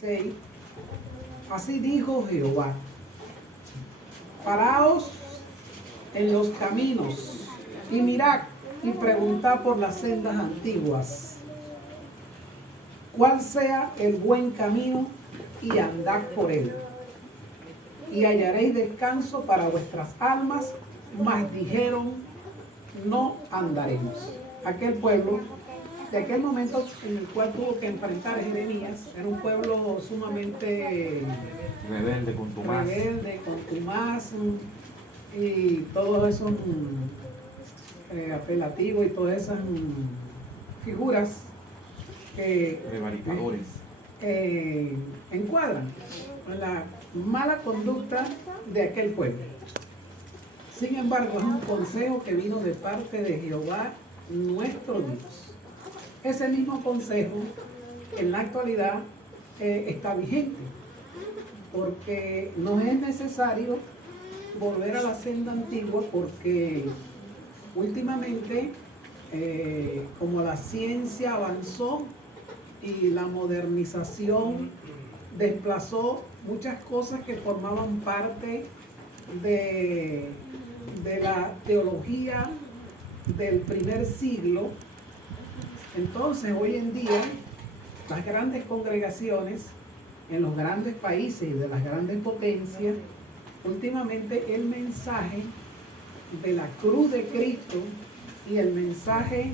6. Así dijo Jehová: paraos en los caminos y mirad y preguntad por las sendas antiguas, cuál sea el buen camino, y andad por él, y hallaréis descanso para vuestras almas. Mas dijeron: no andaremos. Aquel pueblo, de aquel momento en el cual tuvo que enfrentar a Jeremías, era un pueblo sumamente rebelde, contumaz, y todos esos apelativos y todas esas figuras que prevaricadores encuadran en la mala conducta de aquel pueblo. Sin embargo, es un consejo que vino de parte de Jehová nuestro Dios. Ese mismo consejo en la actualidad está vigente, porque no es necesario volver a la senda antigua, porque últimamente, como la ciencia avanzó y la modernización desplazó muchas cosas que formaban parte de la teología del primer siglo. Entonces, hoy en día, las grandes congregaciones en los grandes países y de las grandes potencias, últimamente el mensaje de la cruz de Cristo y el mensaje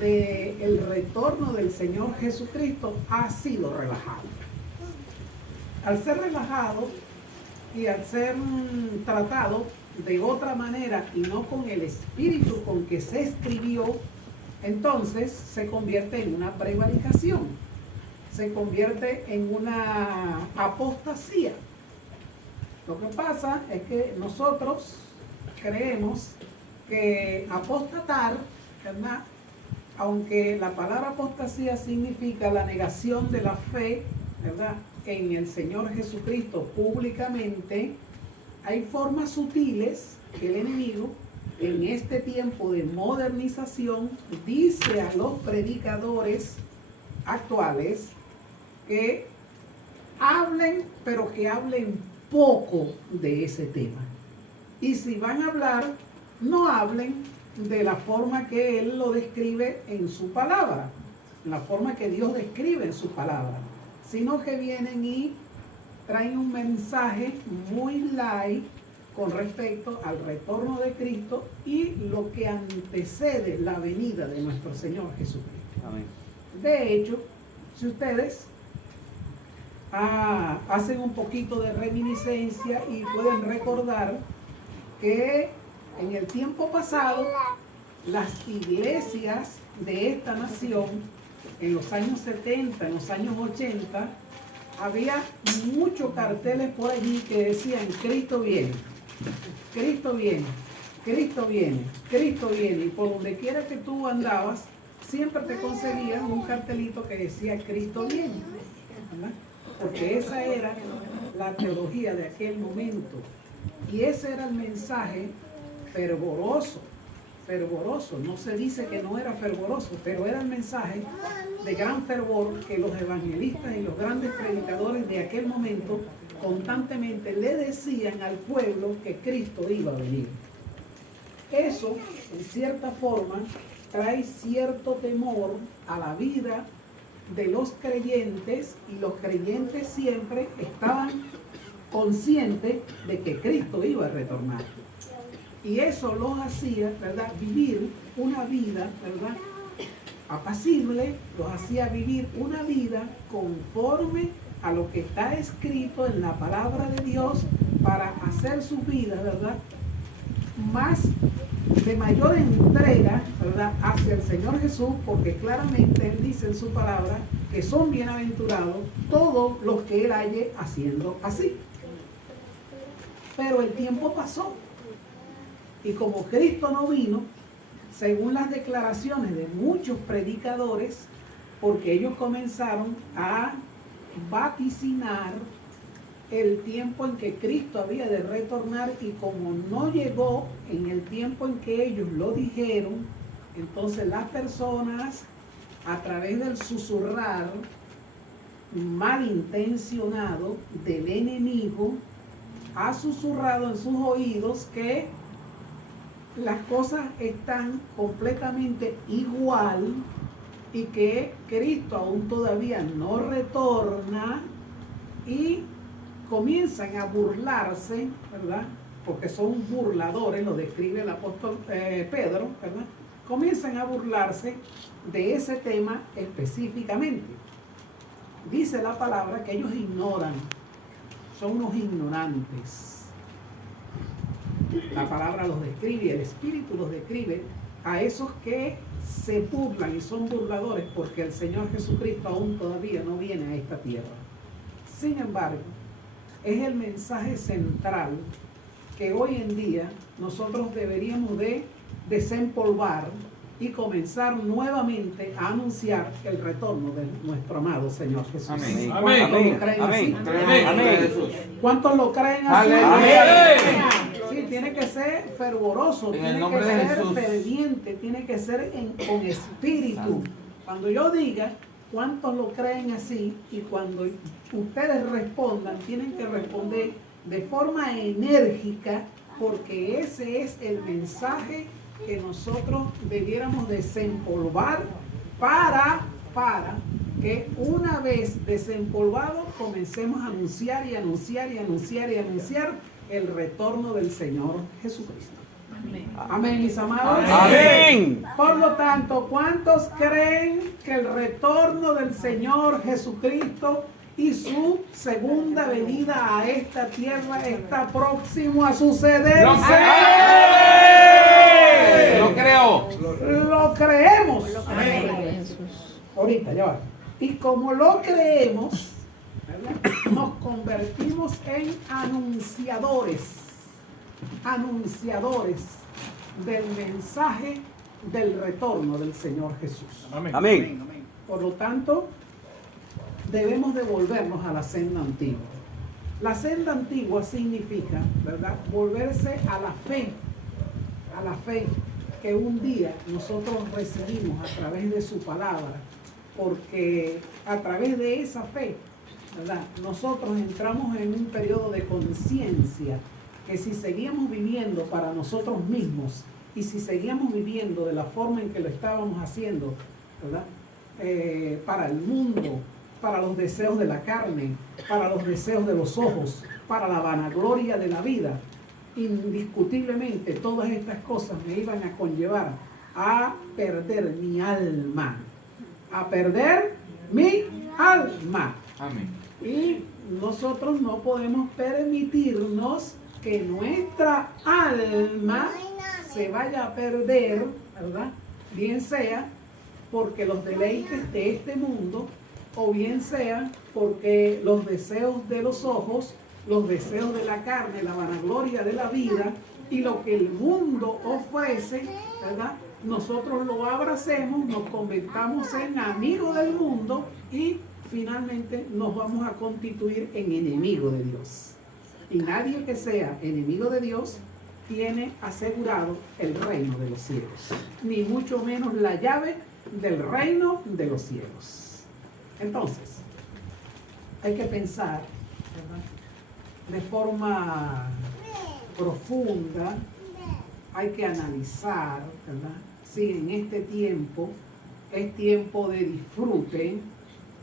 del retorno del Señor Jesucristo ha sido relajado. Al ser relajado y al ser tratado de otra manera y no con el espíritu con que se escribió, entonces se convierte en una prevaricación, se convierte en una apostasía. Lo que pasa es que nosotros creemos que apostatar, ¿verdad?, aunque la palabra apostasía significa la negación de la fe, ¿verdad?, en el Señor Jesucristo públicamente, hay formas sutiles que el enemigo en este tiempo de modernización dice a los predicadores actuales que hablen, pero que hablen poco de ese tema. Y si van a hablar, no hablen de la forma que Él lo describe en su palabra, la forma que Dios describe en su palabra, sino que vienen y traen un mensaje muy light con respecto al retorno de Cristo y lo que antecede la venida de nuestro Señor Jesucristo. Amén. De hecho, si ustedes hacen un poquito de reminiscencia y pueden recordar que en el tiempo pasado las iglesias de esta nación, en los años 70, en los años 80, había muchos carteles por allí que decían: Cristo viene, Cristo viene, Cristo viene, Cristo viene. Y por donde quiera que tú andabas, siempre te conseguían un cartelito que decía: Cristo viene, ¿verdad? Porque esa era la teología de aquel momento. Y ese era el mensaje fervoroso. No se dice que no era fervoroso, pero era el mensaje de gran fervor que los evangelistas y los grandes predicadores de aquel momento constantemente le decían al pueblo que Cristo iba a venir. Eso, en cierta forma, trae cierto temor a la vida de los creyentes, y los creyentes siempre estaban conscientes de que Cristo iba a retornar. Y eso los hacía, ¿verdad?, vivir una vida, ¿verdad?, apacible, los hacía vivir una vida conforme a lo que está escrito en la palabra de Dios, para hacer sus vidas, ¿verdad?, más de mayor entrega, ¿verdad?, hacia el Señor Jesús, porque claramente Él dice en su palabra que son bienaventurados todos los que Él halle haciendo así. Pero el tiempo pasó, y como Cristo no vino, según las declaraciones de muchos predicadores, porque ellos comenzaron a vaticinar el tiempo en que Cristo había de retornar, y como no llegó en el tiempo en que ellos lo dijeron, entonces las personas, a través del susurrar, malintencionado del enemigo ha susurrado en sus oídos que las cosas están completamente igual y que Cristo aún todavía no retorna, y comienzan a burlarse, ¿verdad? Porque son burladores, lo describe el apóstol Pedro, ¿verdad? Comienzan a burlarse de ese tema específicamente. Dice la palabra que ellos ignoran, son unos ignorantes. La palabra los describe, el Espíritu los describe a esos que se burlan y son burladores, porque el Señor Jesucristo aún todavía no viene a esta tierra. Sin embargo, es el mensaje central que hoy en día nosotros deberíamos de desempolvar y comenzar nuevamente a anunciar el retorno de nuestro amado Señor Jesús. Amén. ¿Cuántos lo creen así? Amén. ¿Cuántos lo creen así? Amén. Sí, tiene que ser fervoroso, En tiene el nombre que de ser Jesús. ferviente, tiene que ser con espíritu. Cuando yo diga cuántos lo creen así, y cuando ustedes respondan, tienen que responder de forma enérgica, porque ese es el mensaje que nosotros debiéramos desempolvar para que una vez desempolvado comencemos a anunciar y anunciar y anunciar y anunciar el retorno del Señor Jesucristo. Amén, mis amados. Amén. Por lo tanto, ¿cuántos creen que el retorno del Señor Jesucristo y su segunda venida a esta tierra está próximo a suceder? ¡Lo sé! ¡Lo creo! Lo creemos. Amén. Ahorita, ya va. Y como lo creemos, ¿verdad?, nos convertimos en anunciadores del mensaje del retorno del Señor Jesús. Amén. Por lo tanto, debemos devolvernos a la senda antigua. La senda antigua significa, ¿verdad?, volverse a la fe que un día nosotros recibimos a través de su palabra, porque a través de esa fe, ¿verdad?, nosotros entramos en un periodo de conciencia que si seguíamos viviendo para nosotros mismos y si seguíamos viviendo de la forma en que lo estábamos haciendo, ¿verdad?, para el mundo, para los deseos de la carne, para los deseos de los ojos, para la vanagloria de la vida, indiscutiblemente todas estas cosas me iban a conllevar a perder mi alma, Amén. Y nosotros no podemos permitirnos que nuestra alma se vaya a perder, ¿verdad?, bien sea porque los deleites de este mundo, o bien sea porque los deseos de los ojos, los deseos de la carne, la vanagloria de la vida y lo que el mundo ofrece, ¿verdad?, nosotros lo abracemos, nos convertamos en amigos del mundo y finalmente nos vamos a constituir en enemigos de Dios. Y nadie que sea enemigo de Dios tiene asegurado el reino de los cielos, ni mucho menos la llave del reino de los cielos. Entonces, hay que pensar, ¿verdad?, de forma profunda, hay que analizar, ¿verdad?, si en este tiempo es tiempo de disfrute,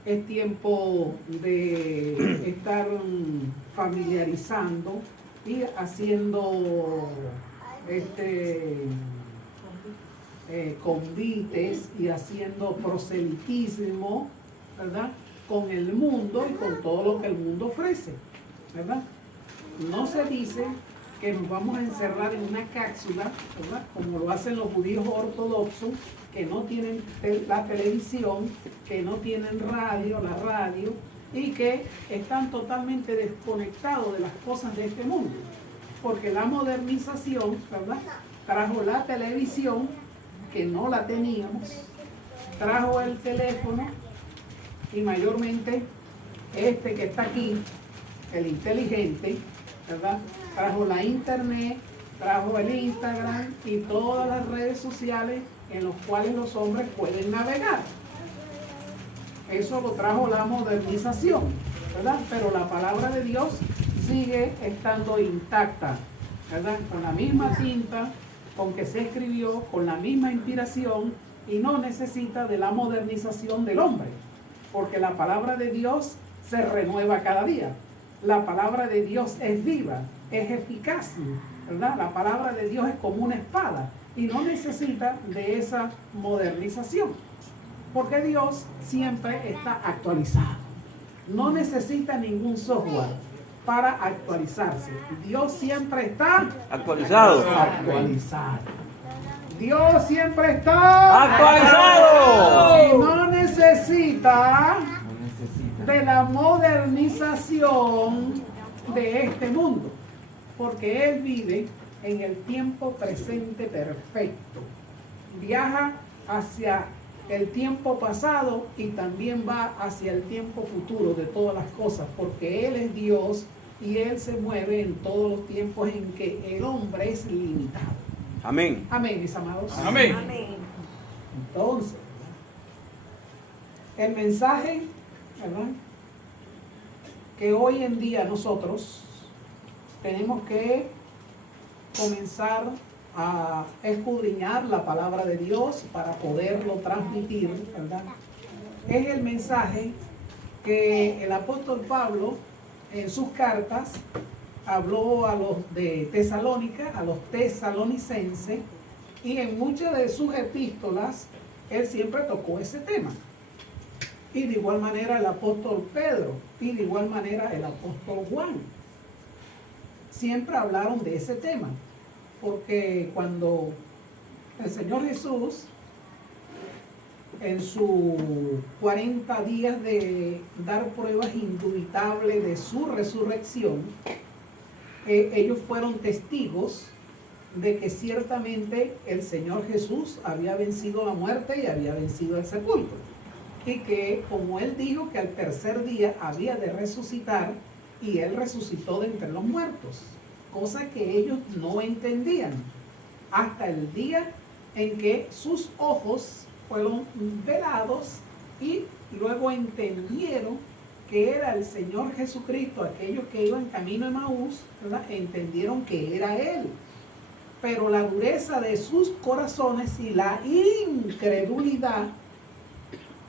es tiempo de estar familiarizando y haciendo convites y haciendo proselitismo, ¿verdad?, con el mundo y con todo lo que el mundo ofrece, ¿verdad? No se dice que nos vamos a encerrar en una cápsula, ¿verdad?, como lo hacen los judíos ortodoxos, que no tienen la televisión, que no tienen la radio, y que están totalmente desconectados de las cosas de este mundo. Porque la modernización, ¿verdad?, trajo la televisión, que no la teníamos, trajo el teléfono, y mayormente este que está aquí, el inteligente, ¿verdad?, trajo la internet, trajo el Instagram y todas las redes sociales en los cuales los hombres pueden navegar. eso lo trajo la modernización, ¿verdad? Pero la palabra de Dios sigue estando intacta, ¿verdad? Con la misma tinta con que se escribió, con la misma inspiración, y no necesita de la modernización del hombre, porque la palabra de Dios se renueva cada día. La palabra de Dios es viva, es eficaz, ¿verdad? La palabra de Dios es como una espada y no necesita de esa modernización, porque Dios siempre está actualizado. No necesita ningún software para actualizarse. Dios siempre está Actualizado. Dios siempre está Actualizado. y no necesita de la modernización de este mundo, porque Él vive en el tiempo presente perfecto. Viaja hacia el tiempo pasado y también va hacia el tiempo futuro de todas las cosas, porque Él es Dios y Él se mueve en todos los tiempos en que el hombre es limitado. Amén. Amén, mis amados. Amén. Entonces, el mensaje, ¿verdad?, que hoy en día nosotros tenemos que comenzar a escudriñar la palabra de Dios para poderlo transmitir, ¿verdad?, es el mensaje que el apóstol Pablo en sus cartas habló a los de Tesalónica, a los tesalonicenses, y en muchas de sus epístolas él siempre tocó ese tema. Y de igual manera el apóstol Pedro, y de igual manera el apóstol Juan. Siempre hablaron de ese tema, porque cuando el Señor Jesús, en sus 40 días de dar pruebas indubitables de su resurrección, ellos fueron testigos de que ciertamente el Señor Jesús había vencido la muerte y había vencido el sepulcro. Y que, como Él dijo que al tercer día había de resucitar, y Él resucitó de entre los muertos, cosa que ellos no entendían, hasta el día en que sus ojos fueron velados y luego entendieron que era el Señor Jesucristo. Aquellos que iban camino a Emaús, ¿verdad?, entendieron que era Él. Pero la dureza de sus corazones y la incredulidad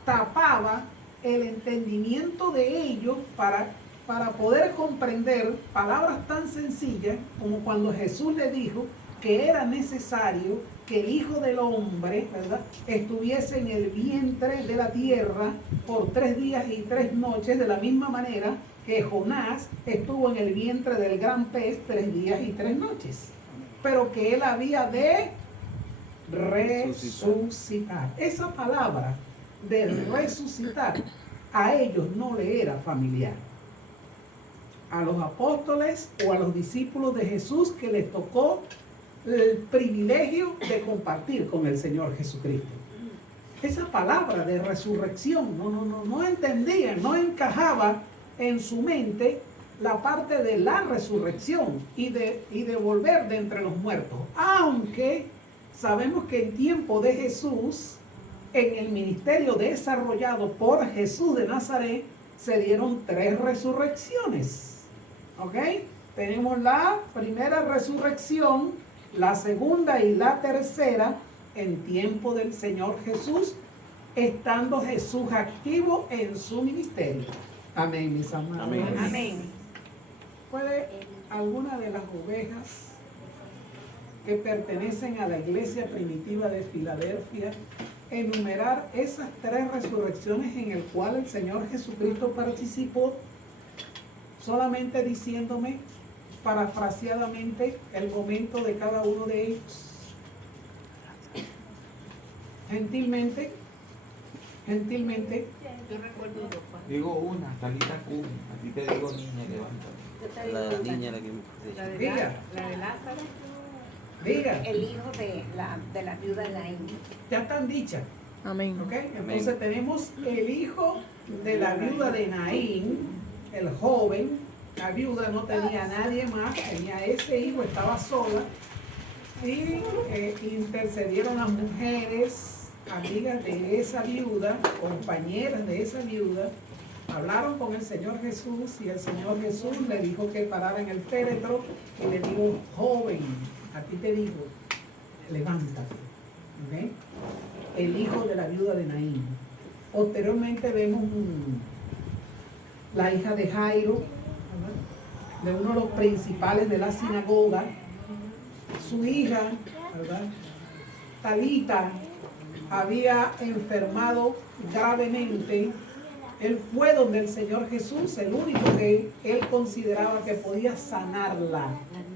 tapaba el entendimiento de ellos para poder comprender palabras tan sencillas como cuando Jesús le dijo que era necesario que el Hijo del Hombre, ¿verdad?, estuviese en el vientre de la tierra por 3 días y 3 noches, de la misma manera que Jonás estuvo en el vientre del gran pez 3 días y 3 noches, pero que él había de resucitar. Esa palabra de resucitar a ellos no le era familiar. A los apóstoles o a los discípulos de Jesús que les tocó el privilegio de compartir con el Señor Jesucristo, esa palabra de resurrección no entendían, no encajaba en su mente la parte de la resurrección y de volver de entre los muertos. Aunque sabemos que en tiempo de Jesús, en el ministerio desarrollado por Jesús de Nazaret, se dieron 3 resurrecciones. ¿Ok? Tenemos la primera resurrección, la segunda y la tercera en tiempo del Señor Jesús, estando Jesús activo en su ministerio. Amén, mis amados. Amén. Amén. ¿Puede alguna de las ovejas que pertenecen a la iglesia primitiva de Filadelfia enumerar esas 3 resurrecciones en el cual el Señor Jesucristo participó, solamente diciéndome parafraseadamente el momento de cada uno de ellos? Gentilmente. Yo recuerdo dos. Digo una, Talita Kun. A ti te digo niña, levántate. La niña la que La de, Diga. la de Lázaro, Diga, el hijo de la viuda de Naín. ya están dichas. Amén. ¿Ok? Entonces tenemos el hijo de la viuda de Naín, el joven. La viuda no tenía a nadie más, tenía ese hijo, estaba sola. Y intercedieron las mujeres amigas de esa viuda, compañeras de esa viuda, hablaron con el Señor Jesús y el Señor Jesús le dijo que parara en el féretro y le dijo, joven, a ti te digo, levántate. ¿Okay? El hijo de la viuda de Naín. Posteriormente vemos la hija de Jairo, ¿verdad? De uno de los principales de la sinagoga, su hija, ¿verdad? Talita, había enfermado gravemente. Él fue donde el Señor Jesús, el único que él consideraba que podía sanarla,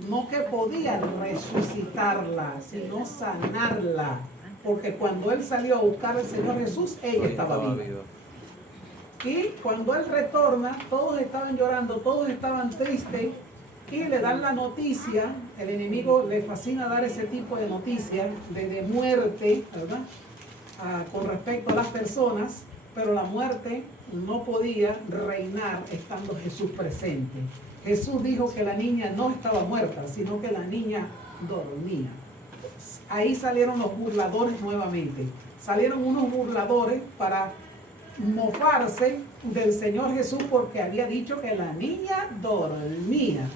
no que podía resucitarla, sino sanarla, porque cuando él salió a buscar al Señor Jesús, ella estaba viva. Y cuando él retorna, todos estaban llorando, todos estaban tristes, y le dan la noticia. El enemigo le fascina dar ese tipo de noticias de muerte, ¿verdad? Con respecto a las personas, pero la muerte no podía reinar estando Jesús presente. Jesús dijo que la niña no estaba muerta, sino que la niña dormía. Ahí salieron los burladores nuevamente. Salieron unos burladores para mofarse del Señor Jesús porque había dicho que la niña dormía.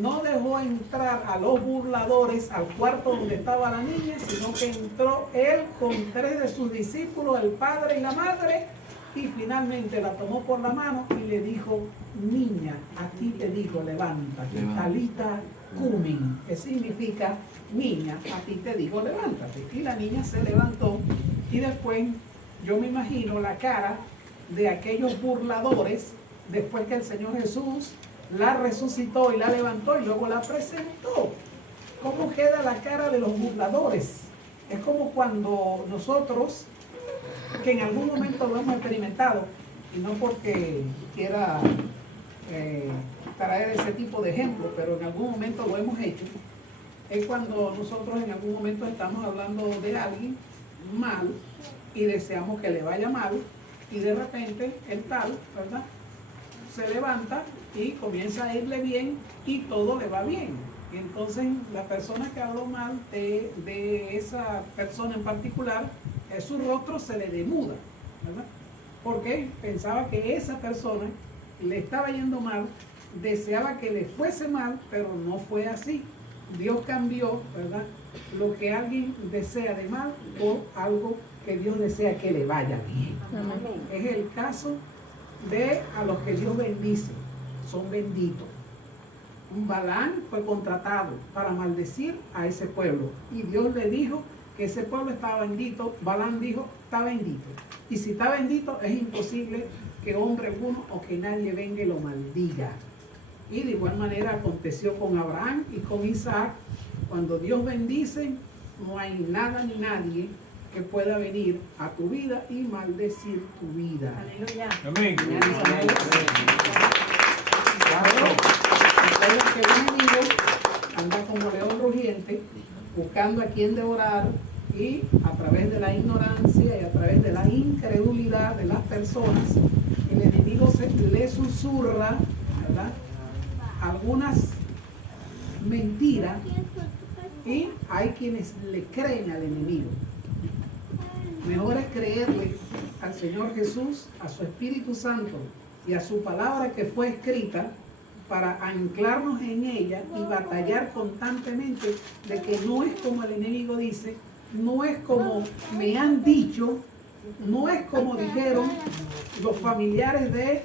No dejó entrar a los burladores al cuarto donde estaba la niña, sino que entró él con 3 de sus discípulos, el padre y la madre, y finalmente la tomó por la mano y le dijo, niña, a ti te digo, levántate. Talita cumin, que significa, niña, a ti te digo, levántate. Y la niña se levantó, y después yo me imagino la cara de aquellos burladores después que el Señor Jesús la resucitó y la levantó y luego la presentó. ¿Cómo queda la cara de los burladores? Es como cuando nosotros, que en algún momento lo hemos experimentado, y no porque quiera traer ese tipo de ejemplo, pero en algún momento lo hemos hecho, es cuando nosotros en algún momento estamos hablando de alguien mal y deseamos que le vaya mal, y de repente el tal, ¿verdad?, se levanta y comienza a irle bien y todo le va bien. Y entonces la persona que habló mal de esa persona en particular, su rostro se le demuda, ¿verdad? Porque pensaba que esa persona le estaba yendo mal, deseaba que le fuese mal, pero no fue así. Dios cambió, ¿verdad?, lo que alguien desea de mal por algo que Dios desea que le vaya bien. Amén. Es el caso de a los que Dios bendice, son benditos. Un Balaam fue contratado para maldecir a ese pueblo y Dios le dijo que ese pueblo estaba bendito. Balaam dijo, está bendito, y si está bendito es imposible que hombre alguno o que nadie venga y lo maldiga. Y de igual manera aconteció con Abraham y con Isaac. Cuando Dios bendice, no hay nada ni nadie que pueda venir a tu vida y maldecir tu vida. Aleluya. Amén. Aquellos que el enemigo anda como león rugiente, buscando a quien devorar, y a través de la ignorancia y a través de la incredulidad de las personas, el enemigo le susurra, ¿verdad?, algunas mentiras, y hay quienes le creen al enemigo. Mejor es creerle al Señor Jesús, a su Espíritu Santo y a su palabra que fue escrita, para anclarnos en ella y batallar constantemente de que no es como el enemigo dice, no es como me han dicho, no es como dijeron los familiares de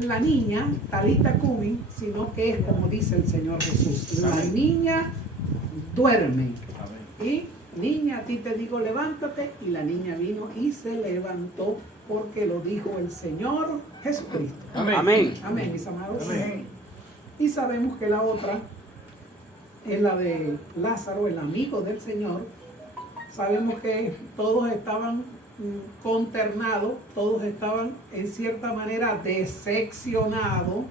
la niña Talita cumin, sino que es como dice el Señor Jesús. La niña duerme. Y niña, a ti te digo, levántate. Y la niña vino y se levantó porque lo dijo el Señor Jesucristo. Amén. Amén, mis amados. Amén. Y sabemos que la otra es la de Lázaro, el amigo del Señor. Sabemos que todos estaban consternados, todos estaban en cierta manera decepcionados,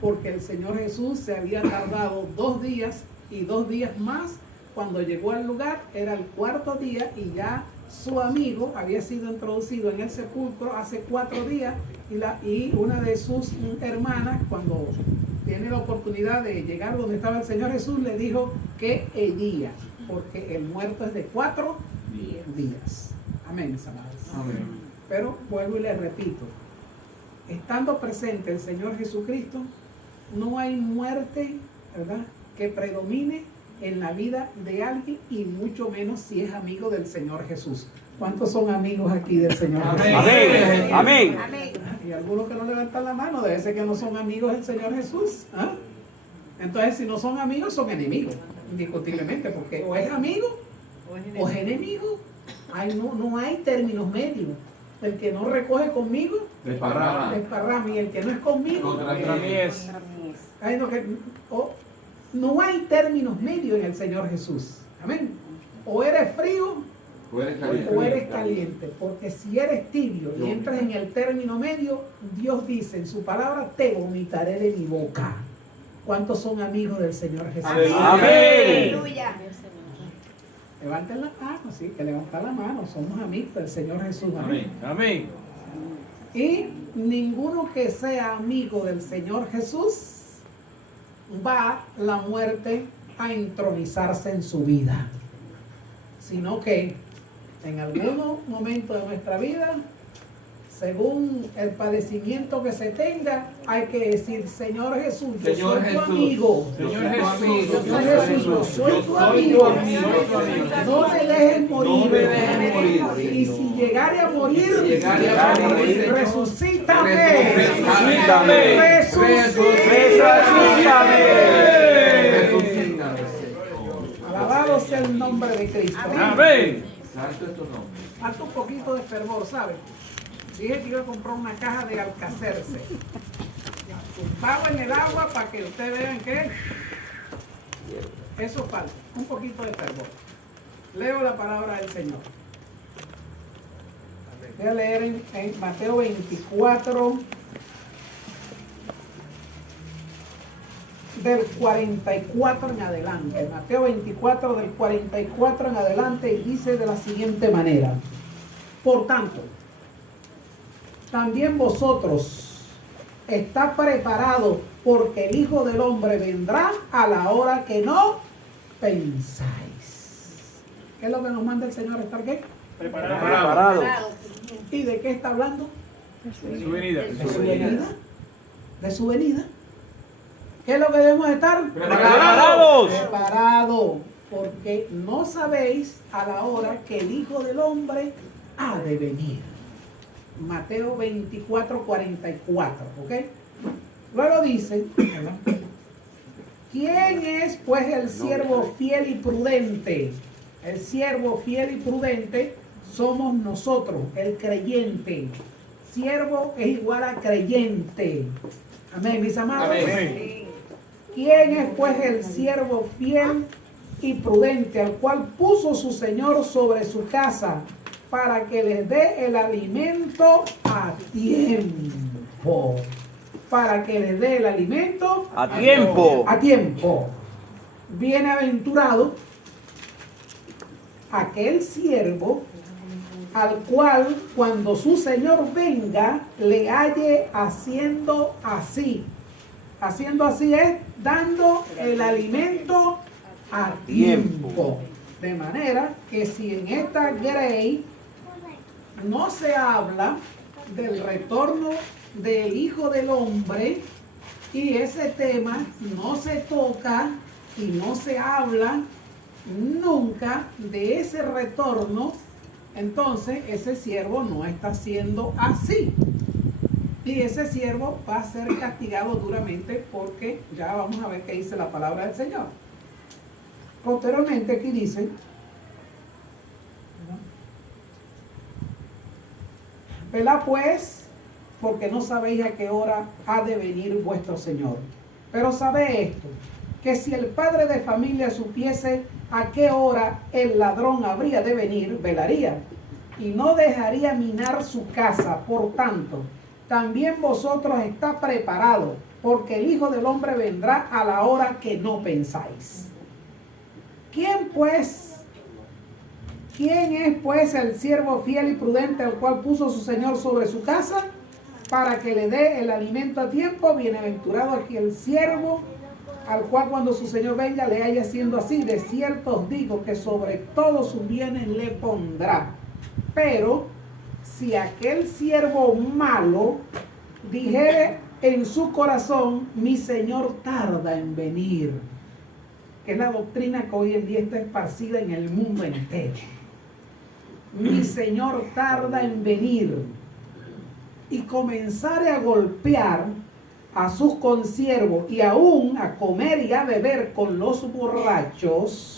porque el Señor Jesús se había tardado 2 días y 2 días más. Cuando llegó al lugar era el 4.º día y ya su amigo había sido introducido en el sepulcro hace 4 días, y una de sus hermanas, cuando tiene la oportunidad de llegar donde estaba el Señor Jesús, le dijo que el día, porque el muerto es de 4 días. Amén, mis amados. Amén. Pero vuelvo y les repito, estando presente el Señor Jesucristo, no hay muerte, ¿verdad?, que predomine en la vida de alguien, y mucho menos si es amigo del Señor Jesús. ¿Cuántos son amigos aquí del Señor Amén. Jesús? Amén. Amén. Amén. Y algunos que no levantan la mano, debe ser que no son amigos del Señor Jesús. ¿Ah? Entonces, si no son amigos, son enemigos, indiscutiblemente, porque o es amigo o es enemigo. No hay términos medios. El que no recoge conmigo, Desparrama. desparrama, y el que no es conmigo, Contra mí es. ay, no hay términos medios en el Señor Jesús. Amén. O eres frío O eres caliente. o eres caliente, porque si eres tibio y entras en el término medio, Dios dice en su palabra, te vomitaré de mi boca. ¿Cuántos son amigos del Señor Jesús? Amén. Amén. Aleluya. Levanten la mano, sí, que levantar la mano, somos amigos del Señor Jesús. Amén. Amén. Y ninguno que sea amigo del Señor Jesús va la muerte a entronizarse en su vida, sino que en algún momento de nuestra vida, según el padecimiento que se tenga, hay que decir, Señor Jesús, yo Señor soy tu Jesús. amigo. Señor Jesús. Señor Jesús, yo soy tu amigo. No me dejes morir. No me dejes morir. Y si llegare a morir, Si llegare a morir, resucítame. Resucítame. Resucítame. Alabado sea el nombre de Cristo. Amén. Santo es tu nombre. Falta un poquito de fervor, ¿sabes? Dije que iba a comprar una caja de Alcacerse. Tumbado en el agua para que ustedes vean que eso falta. Un poquito de fervor. Leo la palabra del Señor. Voy a leer en Mateo 24, del 44 en adelante. Mateo 24, del 44 en adelante, y dice de la siguiente manera: por tanto, también vosotros está preparado, porque el Hijo del Hombre vendrá a la hora que no pensáis. ¿Qué es lo que nos manda el Señor? ¿Estar qué? Preparado. ¿Y de qué está hablando? De su venida. De su venida. De su venida. ¿Qué es lo que debemos estar? Preparados. Preparados, porque no sabéis a la hora que el Hijo del Hombre ha de venir. Mateo 24, 44, ¿ok? Luego dice, ¿quién es pues el siervo fiel y prudente? El siervo fiel y prudente somos nosotros, el creyente. Siervo es igual a creyente. Amén, mis amados. Amén. ¿Quién es pues el siervo fiel y prudente, al cual puso su Señor sobre su casa, para que les dé el alimento a tiempo? Para que les dé el alimento A tiempo. a tiempo. Bienaventurado aquel siervo al cual, cuando su Señor venga, le halle haciendo así. Haciendo así es dando el alimento a tiempo. De manera que si en esta grey no se habla del retorno del Hijo del Hombre, y ese tema no se toca y no se habla nunca de ese retorno, entonces ese siervo no está haciendo así. Y ese siervo va a ser castigado duramente, porque ya vamos a ver qué dice la palabra del Señor. Posteriormente aquí dice, velad pues, porque no sabéis a qué hora ha de venir vuestro Señor. Pero sabed esto, que si el padre de familia supiese a qué hora el ladrón habría de venir, velaría y no dejaría minar su casa. Por tanto, también vosotros está preparado, porque el Hijo del Hombre vendrá a la hora que no pensáis. ¿Quién es pues el siervo fiel y prudente, al cual puso su Señor sobre su casa, para que le dé el alimento a tiempo? Bienaventurado aquí el siervo, al cual cuando su Señor venga le haya haciendo así. De cierto os digo que sobre todos sus bienes le pondrá. Pero si aquel siervo malo dijere en su corazón, mi Señor tarda en venir, que es la doctrina que hoy en día está esparcida en el mundo entero. Mi Señor tarda en venir, y comenzare a golpear a sus consiervos y aún a comer y a beber con los borrachos,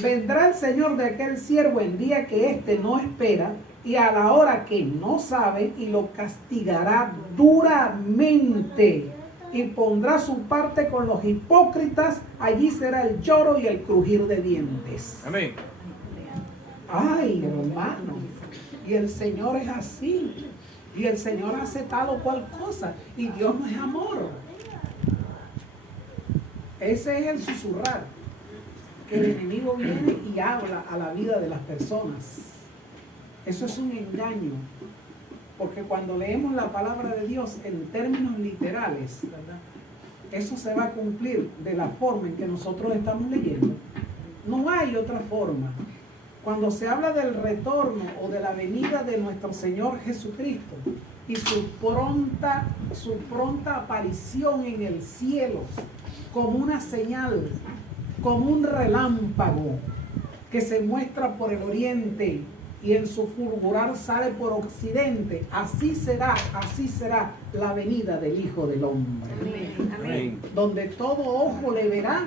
vendrá el Señor de aquel siervo en día que éste no espera y a la hora que no sabe, y lo castigará duramente y pondrá su parte con los hipócritas. Allí será el lloro y el crujir de dientes. Amén. Ay, hermano, y el Señor es así, y el Señor hace tal o cual cosa, y Dios no es amor. Ese es el susurrar, que el enemigo viene y habla a la vida de las personas. Eso es un engaño, porque cuando leemos la palabra de Dios en términos literales, ¿verdad?, eso se va a cumplir de la forma en que nosotros estamos leyendo. No hay otra forma. Cuando se habla del retorno o de la venida de nuestro Señor Jesucristo y su pronta aparición en el cielo, como una señal, como un relámpago que se muestra por el oriente y en su fulgurar sale por occidente, así será la venida del Hijo del Hombre. Amén. Amén. Donde todo ojo le verá,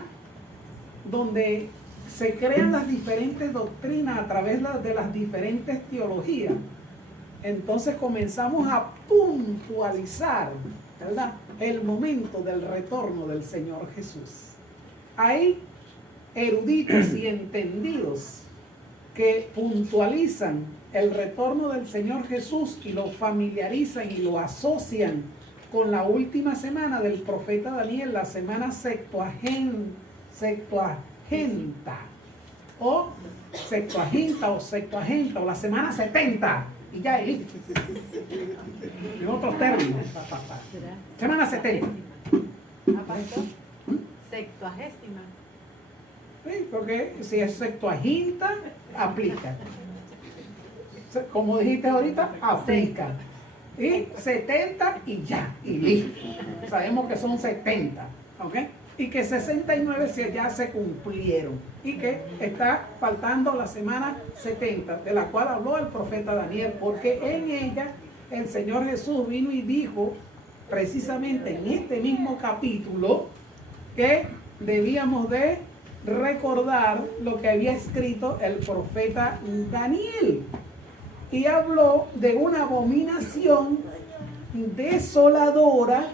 donde se crean las diferentes doctrinas a través de las diferentes teologías. Entonces comenzamos a puntualizar, ¿verdad?, el momento del retorno del Señor Jesús. Hay eruditos y entendidos que puntualizan el retorno del Señor Jesús y lo familiarizan y lo asocian con la última semana del profeta Daniel, la semana Septuaginta o la semana 70, y ya ahí en otros términos, semana 70. Pastor, sextuagésima. Sí, porque si es Septuaginta, aplica. Como dijiste ahorita, aplica. Y 70 y ya, y listo. Sabemos que son 70, ¿ok? Y que 69 ya se cumplieron. Y que está faltando la semana 70, de la cual habló el profeta Daniel, porque en ella el Señor Jesús vino y dijo, precisamente en este mismo capítulo, que debíamos de recordar lo que había escrito el profeta Daniel. Y habló de una abominación desoladora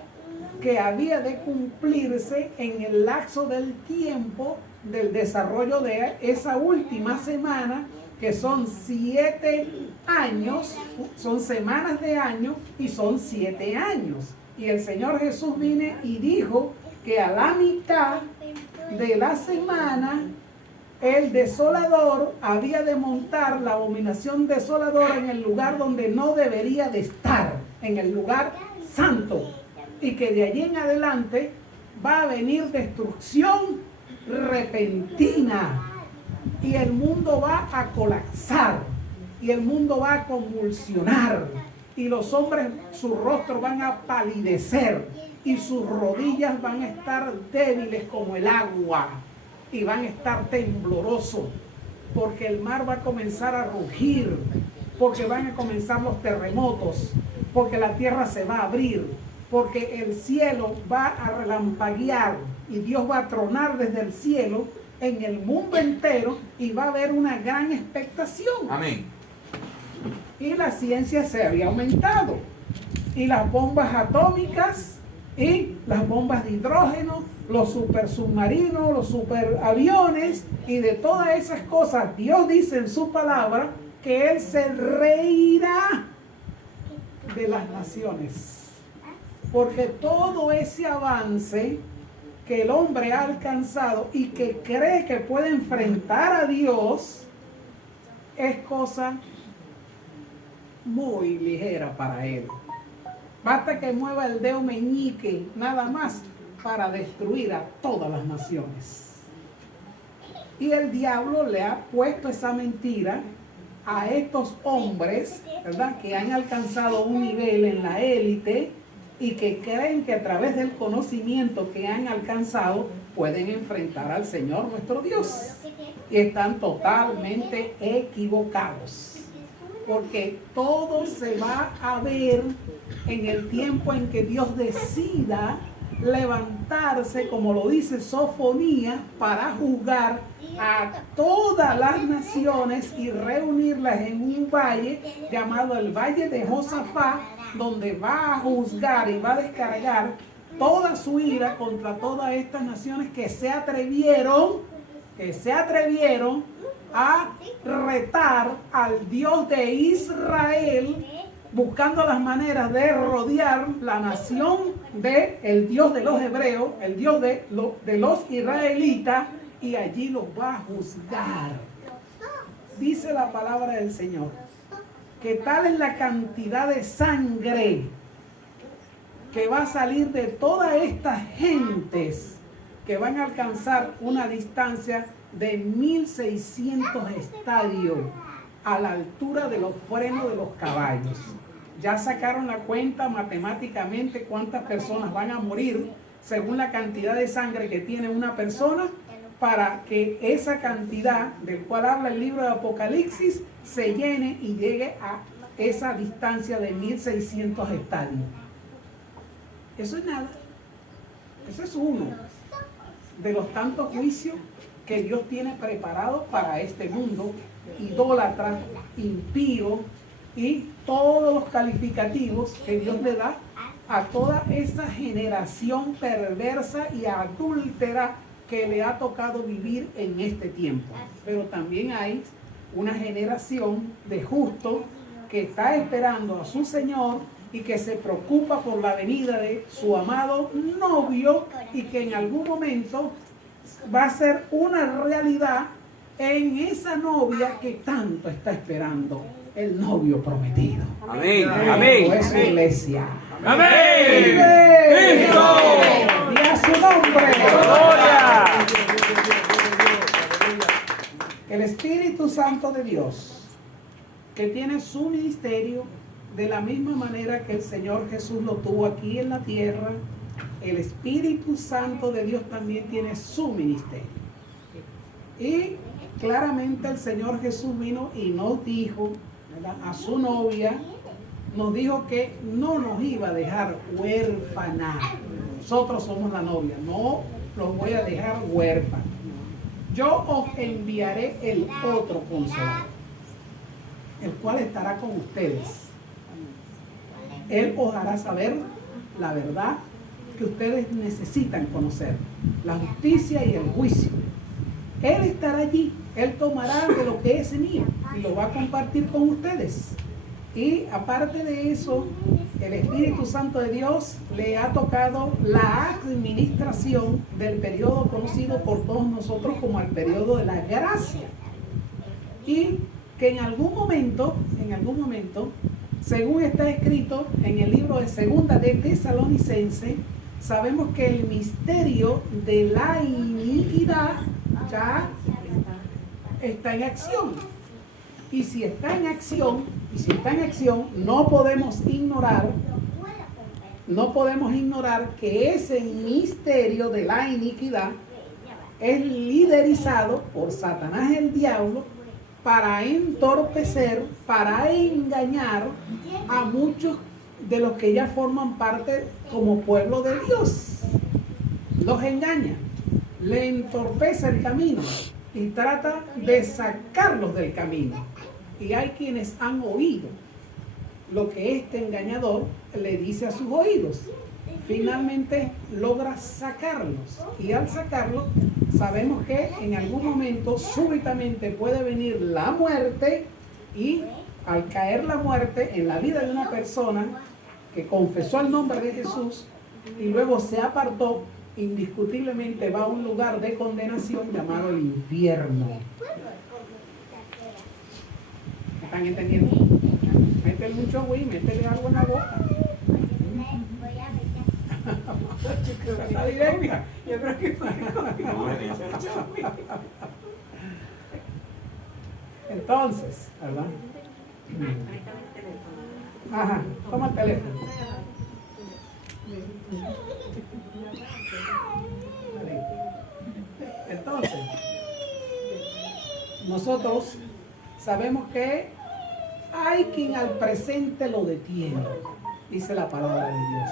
que había de cumplirse en el lapso del tiempo del desarrollo de esa última semana, que son 7 años, son semanas de año y son 7 años. Y el Señor Jesús vino y dijo que a la mitad de la semana el desolador había de montar la abominación desoladora en el lugar donde no debería de estar, en el lugar santo, y que de allí en adelante va a venir destrucción repentina y el mundo va a colapsar y el mundo va a convulsionar y los hombres, sus rostros van a palidecer y sus rodillas van a estar débiles como el agua y van a estar temblorosos, porque el mar va a comenzar a rugir, porque van a comenzar los terremotos, porque la tierra se va a abrir, porque el cielo va a relampaguear y Dios va a tronar desde el cielo en el mundo entero y va a haber una gran expectación. Amén. Y la ciencia se había aumentado, y las bombas atómicas y las bombas de hidrógeno, los super submarinos, los superaviones y de todas esas cosas, Dios dice en su palabra que Él se reirá de las naciones, porque todo ese avance que el hombre ha alcanzado y que cree que puede enfrentar a Dios es cosa muy ligera para él. Basta que mueva el dedo meñique nada más para destruir a todas las naciones. Y el diablo le ha puesto esa mentira a estos hombres, ¿verdad?, que han alcanzado un nivel en la élite y que creen que a través del conocimiento que han alcanzado pueden enfrentar al Señor nuestro Dios. Y están totalmente equivocados. Porque todo se va a ver en el tiempo en que Dios decida levantarse, como lo dice Sofonías, para juzgar a todas las naciones y reunirlas en un valle llamado el Valle de Josafat, donde va a juzgar y va a descargar toda su ira contra todas estas naciones que se atrevieron a retar al Dios de Israel, buscando las maneras de rodear la nación del Dios de los hebreos, el Dios de los israelitas, y allí los va a juzgar. Dice la palabra del Señor que tal es la cantidad de sangre que va a salir de todas estas gentes que van a alcanzar una distancia de 1600 estadios a la altura de los frenos de los caballos. Ya sacaron la cuenta matemáticamente cuántas personas van a morir según la cantidad de sangre que tiene una persona, para que esa cantidad del cual habla el libro de Apocalipsis se llene y llegue a esa distancia de 1600 estadios. Eso es nada. Eso es uno de los tantos juicios que Dios tiene preparados para este mundo idólatra, impío, y todos los calificativos que Dios le da a toda esa generación perversa y adúltera que le ha tocado vivir en este tiempo. Pero también hay una generación de justos que está esperando a su Señor y que se preocupa por la venida de su amado novio, y que en algún momento va a ser una realidad en esa novia que tanto está esperando, el novio prometido. Amén. Amén. Es su Amén. iglesia. Amén. ¡Cristo! Y a su nombre. Gloria. El Espíritu Santo de Dios, que tiene su ministerio de la misma manera que el Señor Jesús lo tuvo aquí en la tierra, el Espíritu Santo de Dios también tiene su ministerio. Y claramente el Señor Jesús vino y nos dijo, ¿verdad?, a su novia, nos dijo que no nos iba a dejar huérfana. Nosotros somos la novia, no los voy a dejar huérfanos. Yo os enviaré el otro Consolador, el cual estará con ustedes. Él os hará saber la verdad que ustedes necesitan conocer, la justicia y el juicio. Él estará allí, Él tomará de lo que es mío y lo va a compartir con ustedes. Y aparte de eso, el Espíritu Santo de Dios le ha tocado la administración del periodo conocido por todos nosotros como el periodo de la gracia. Y que en algún momento, según está escrito en el libro de Segunda de Tesalonicenses, sabemos que el misterio de la iniquidad ya está en acción. Y si está en acción, no podemos ignorar que ese misterio de la iniquidad es liderizado por Satanás, el diablo, para entorpecer, para engañar a muchos de los que ya forman parte como pueblo de Dios. Los engaña, le entorpece el camino y trata de sacarlos del camino. Y hay quienes han oído lo que este engañador le dice a sus oídos. Finalmente logra sacarlos, y al sacarlos sabemos que en algún momento súbitamente puede venir la muerte, y al caer la muerte en la vida de una persona que confesó el nombre de Jesús y luego se apartó, indiscutiblemente va a un lugar de condenación llamado el infierno. ¿Están entendiendo? Métele mucho agua y métele algo en la boca. Está directa. Yo creo que Entonces, ¿verdad? Ajá, toma el teléfono. Entonces, nosotros sabemos que hay quien al presente lo detiene, dice la palabra de Dios,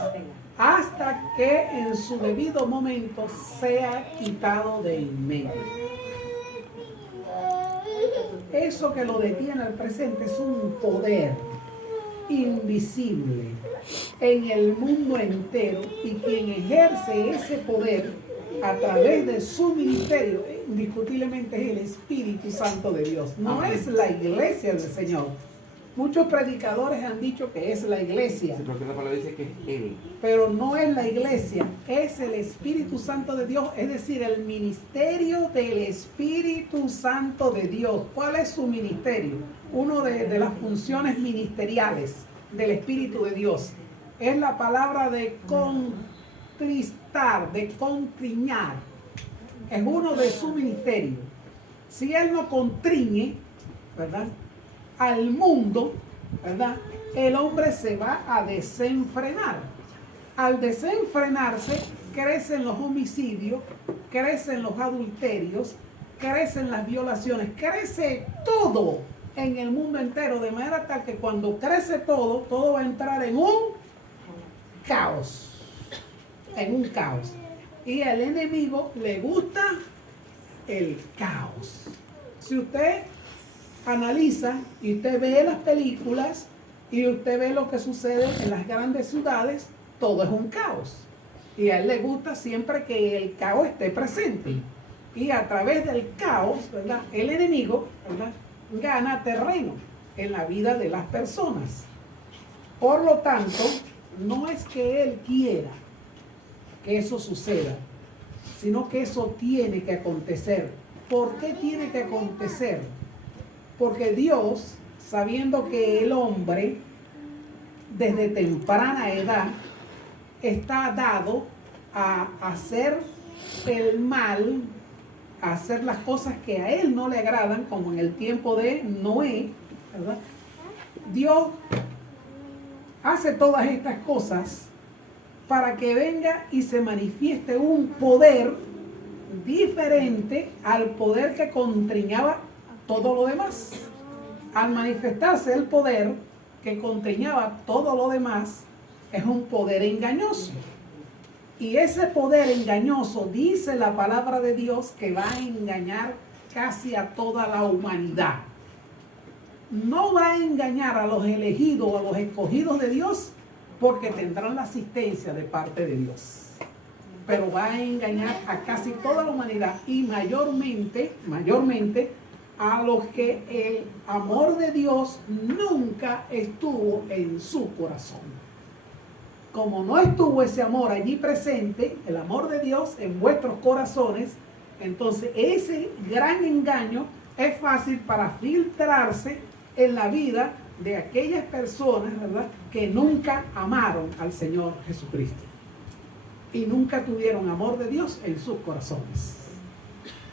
hasta que en su debido momento sea quitado de en medio. Eso que lo detiene al presente es un poder invisible en el mundo entero, y quien ejerce ese poder a través de su ministerio indiscutiblemente es el Espíritu Santo de Dios. No es la iglesia del Señor. Muchos predicadores han dicho que es la iglesia, Sí, porque la palabra dice que es Él. pero no es la iglesia, es el Espíritu Santo de Dios, es decir, el ministerio del Espíritu Santo de Dios. ¿Cuál es su ministerio? Uno de las funciones ministeriales del Espíritu de Dios es la palabra de contristar, de contriñar. Es uno de su ministerio. Si Él no contriñe, ¿verdad?, al mundo, ¿verdad?, el hombre se va a desenfrenar. Al desenfrenarse, crecen los homicidios, crecen los adulterios, crecen las violaciones, crece todo en el mundo entero, de manera tal que cuando crece todo, todo va a entrar en un caos. En un caos. Y al enemigo le gusta el caos. Si usted analiza y usted ve las películas y usted ve lo que sucede en las grandes ciudades, todo es un caos. Y a él le gusta siempre que el caos esté presente. Y a través del caos, ¿verdad?, el enemigo, ¿verdad?, gana terreno en la vida de las personas. Por lo tanto, no es que él quiera que eso suceda, sino que eso tiene que acontecer. ¿Por qué tiene que acontecer? Porque Dios, sabiendo que el hombre desde temprana edad está dado a hacer el mal, a hacer las cosas que a él no le agradan, como en el tiempo de Noé, ¿verdad? Dios hace todas estas cosas para que venga y se manifieste un poder diferente al poder que contriñaba todo lo demás. Al manifestarse el poder que contriñaba todo lo demás, es un poder engañoso. Y ese poder engañoso, dice la palabra de Dios, que va a engañar casi a toda la humanidad. No va a engañar a los elegidos o a los escogidos de Dios, porque tendrán la asistencia de parte de Dios. Pero va a engañar a casi toda la humanidad, y mayormente a los que el amor de Dios nunca estuvo en su corazón. Como no estuvo ese amor allí presente, el amor de Dios en vuestros corazones, entonces ese gran engaño es fácil para filtrarse en la vida de aquellas personas, ¿verdad?, que nunca amaron al Señor Jesucristo y nunca tuvieron amor de Dios en sus corazones.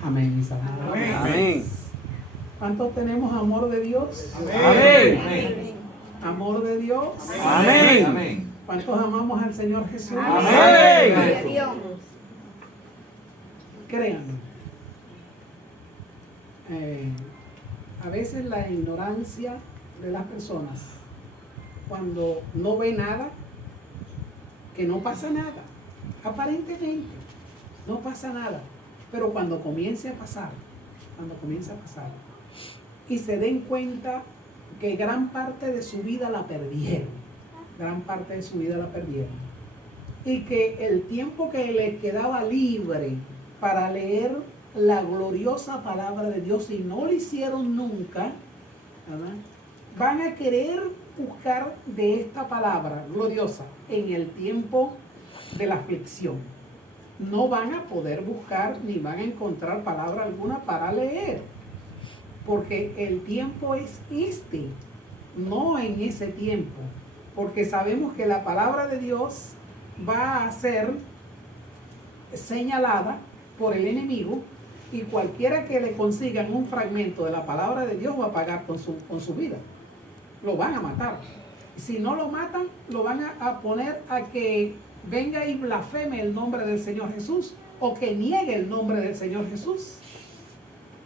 Amén, mis amados. Amén. Amén. ¿Cuántos tenemos amor de Dios? Amén. Amén. Amor de Dios. Amén. Amén. ¿Cuántos amamos al Señor Jesús? Amén. Gloria a Dios. Créanme, a veces la ignorancia de las personas, cuando no ve nada, que no pasa nada, aparentemente no pasa nada, pero cuando comience a pasar, y se den cuenta que gran parte de su vida la perdieron, y que el tiempo que les quedaba libre para leer la gloriosa palabra de Dios, y no lo hicieron nunca, ¿verdad?, van a querer buscar de esta palabra gloriosa en el tiempo de la aflicción. No van a poder buscar ni van a encontrar palabra alguna para leer, porque el tiempo es este, no en ese tiempo, porque sabemos que la palabra de Dios va a ser señalada por el enemigo Y cualquiera que le consigan un fragmento de la palabra de Dios va a pagar con su vida. Lo van a matar. Si no lo matan, lo van a poner a que venga y blasfeme el nombre del Señor Jesús o que niegue el nombre del Señor Jesús.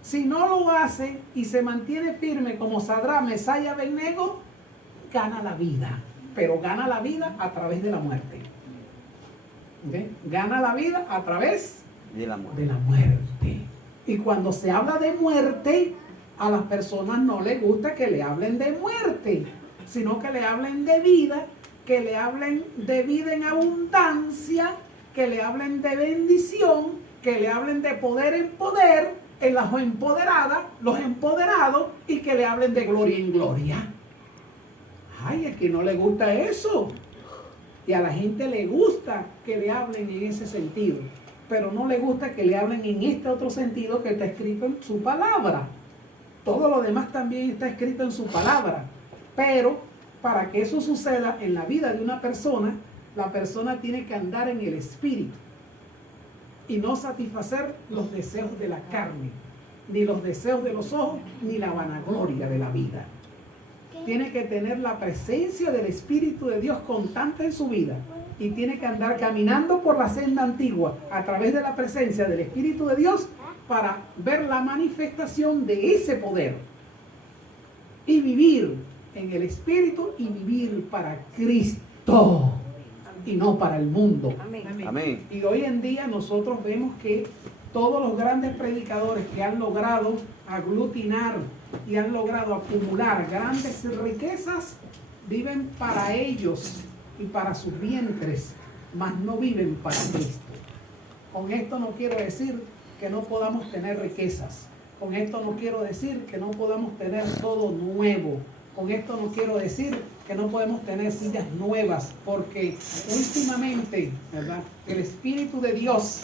Si no lo hace y se mantiene firme como Sadrach, Mesach y Abednego, gana la vida, pero gana la vida a través de la muerte. ¿Okay? Gana la vida a través De la muerte. de la muerte. Y cuando se habla de muerte, a las personas no les gusta que le hablen de muerte, sino que le hablen de vida, que le hablen de vida en abundancia, que le hablen de bendición, que le hablen de poder en poder, en las empoderadas, los empoderados, y que le hablen de gloria en gloria. Ay, es que no le gusta eso. Y a la gente le gusta que le hablen en ese sentido, pero no le gusta que le hablen en este otro sentido que está escrito en su palabra. Todo lo demás también está escrito en su palabra, pero para que eso suceda en la vida de una persona, la persona tiene que andar en el espíritu y no satisfacer los deseos de la carne, ni los deseos de los ojos, ni la vanagloria de la vida. Tiene que tener la presencia del Espíritu de Dios constante en su vida y tiene que andar caminando por la senda antigua a través de la presencia del Espíritu de Dios para ver la manifestación de ese poder y vivir en el Espíritu y vivir para Cristo y no para el mundo. Amén. Amén. Y hoy en día nosotros vemos que todos los grandes predicadores que han logrado aglutinar y han logrado acumular grandes riquezas, viven para ellos y para sus vientres, mas no viven para Cristo. Con esto no quiero decir que no podamos tener riquezas. Con esto no quiero decir que no podamos tener todo nuevo. Con esto no quiero decir que no podemos tener sillas nuevas, porque últimamente, ¿verdad? El Espíritu de Dios,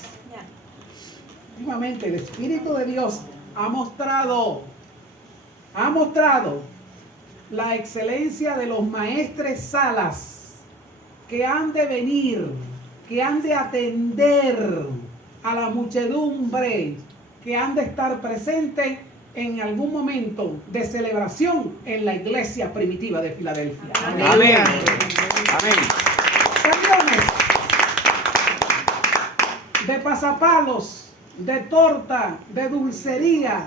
últimamente el Espíritu de Dios ha mostrado la excelencia de los maestres salas que han de venir, que han de atender a la muchedumbre, que han de estar presentes en algún momento de celebración en la iglesia primitiva de Filadelfia. Amén. Amén. Camiones de pasapalos, de torta, de dulcería,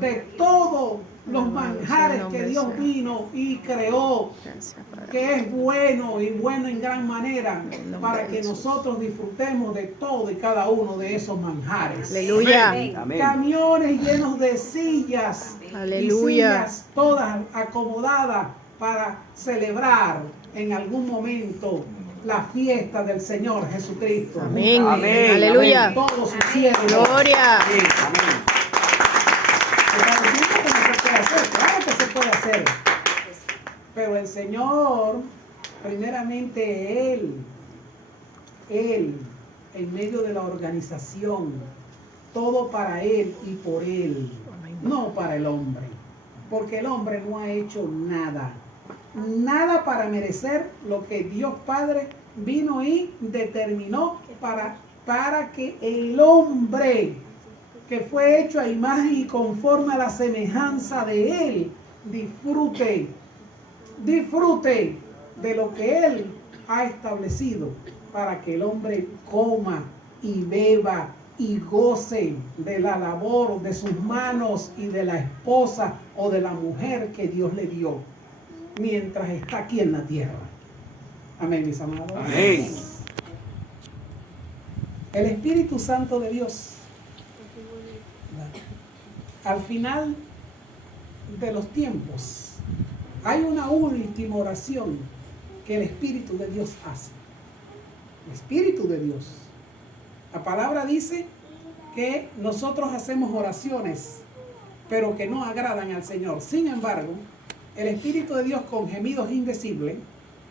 de todos los manjares que Dios vino y creó, que es bueno y bueno en gran manera, para que nosotros disfrutemos de todo y cada uno de esos manjares. Aleluya. Amén. Camiones llenos de sillas, Aleluya. y sillas todas acomodadas para celebrar en algún momento la fiesta del Señor Jesucristo. Amén. Amén. Aleluya. Todo su cielo. Gloria. Sí, amén. Está diciendo que no se puede hacer, claro que se puede hacer. Pero el Señor, primeramente Él, en medio de la organización, todo para Él y por Él, no para el hombre. Porque el hombre no ha hecho nada para merecer lo que Dios Padre vino y determinó para que el hombre, que fue hecho a imagen y conforme a la semejanza de Él, disfrute de lo que Él ha establecido, para que el hombre coma y beba y goce de la labor de sus manos y de la esposa o de la mujer que Dios le dio mientras está aquí en la tierra. Amén, mis amados. Amén. El Espíritu Santo de Dios, al final de los tiempos, hay una última oración que el Espíritu de Dios hace. El Espíritu de Dios. La palabra dice que nosotros hacemos oraciones, pero que no agradan al Señor. Sin embargo, el Espíritu de Dios, con gemidos indecibles,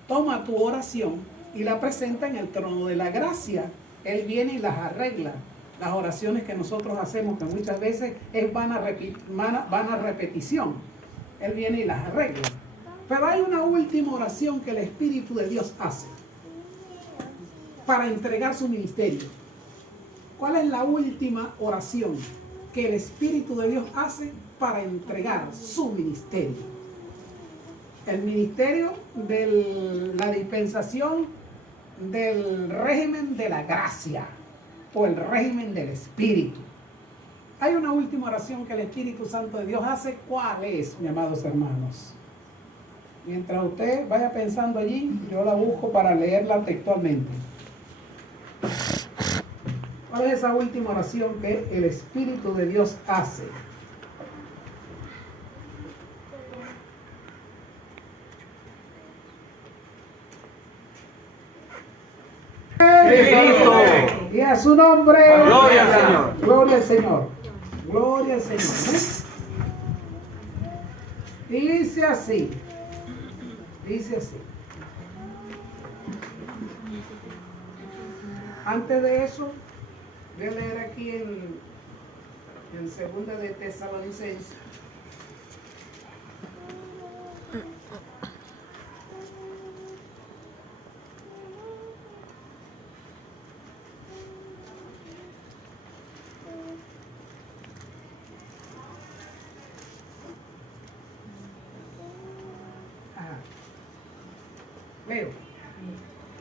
toma tu oración y la presenta en el trono de la gracia. Él viene y las arregla. Las oraciones que nosotros hacemos, que muchas veces es vana repetición. Él viene y las arregla. Pero hay una última oración que el Espíritu de Dios hace para entregar su ministerio. ¿Cuál es la última oración que el Espíritu de Dios hace para entregar su ministerio. El ministerio de la dispensación del régimen de la gracia o el régimen del Espíritu. Hay una última oración que el Espíritu Santo de Dios hace. ¿Cuál es, mis amados hermanos? Mientras usted vaya pensando allí, yo la busco para leerla textualmente. ¿Cuál es esa última oración que el Espíritu de Dios hace? Cristo. Y a su nombre. Gloria al Señor. Gloria al Señor. Gloria al Señor. Dice así. Dice así. Antes de eso, voy a leer aquí en segunda de Tesalonicenses. Leo.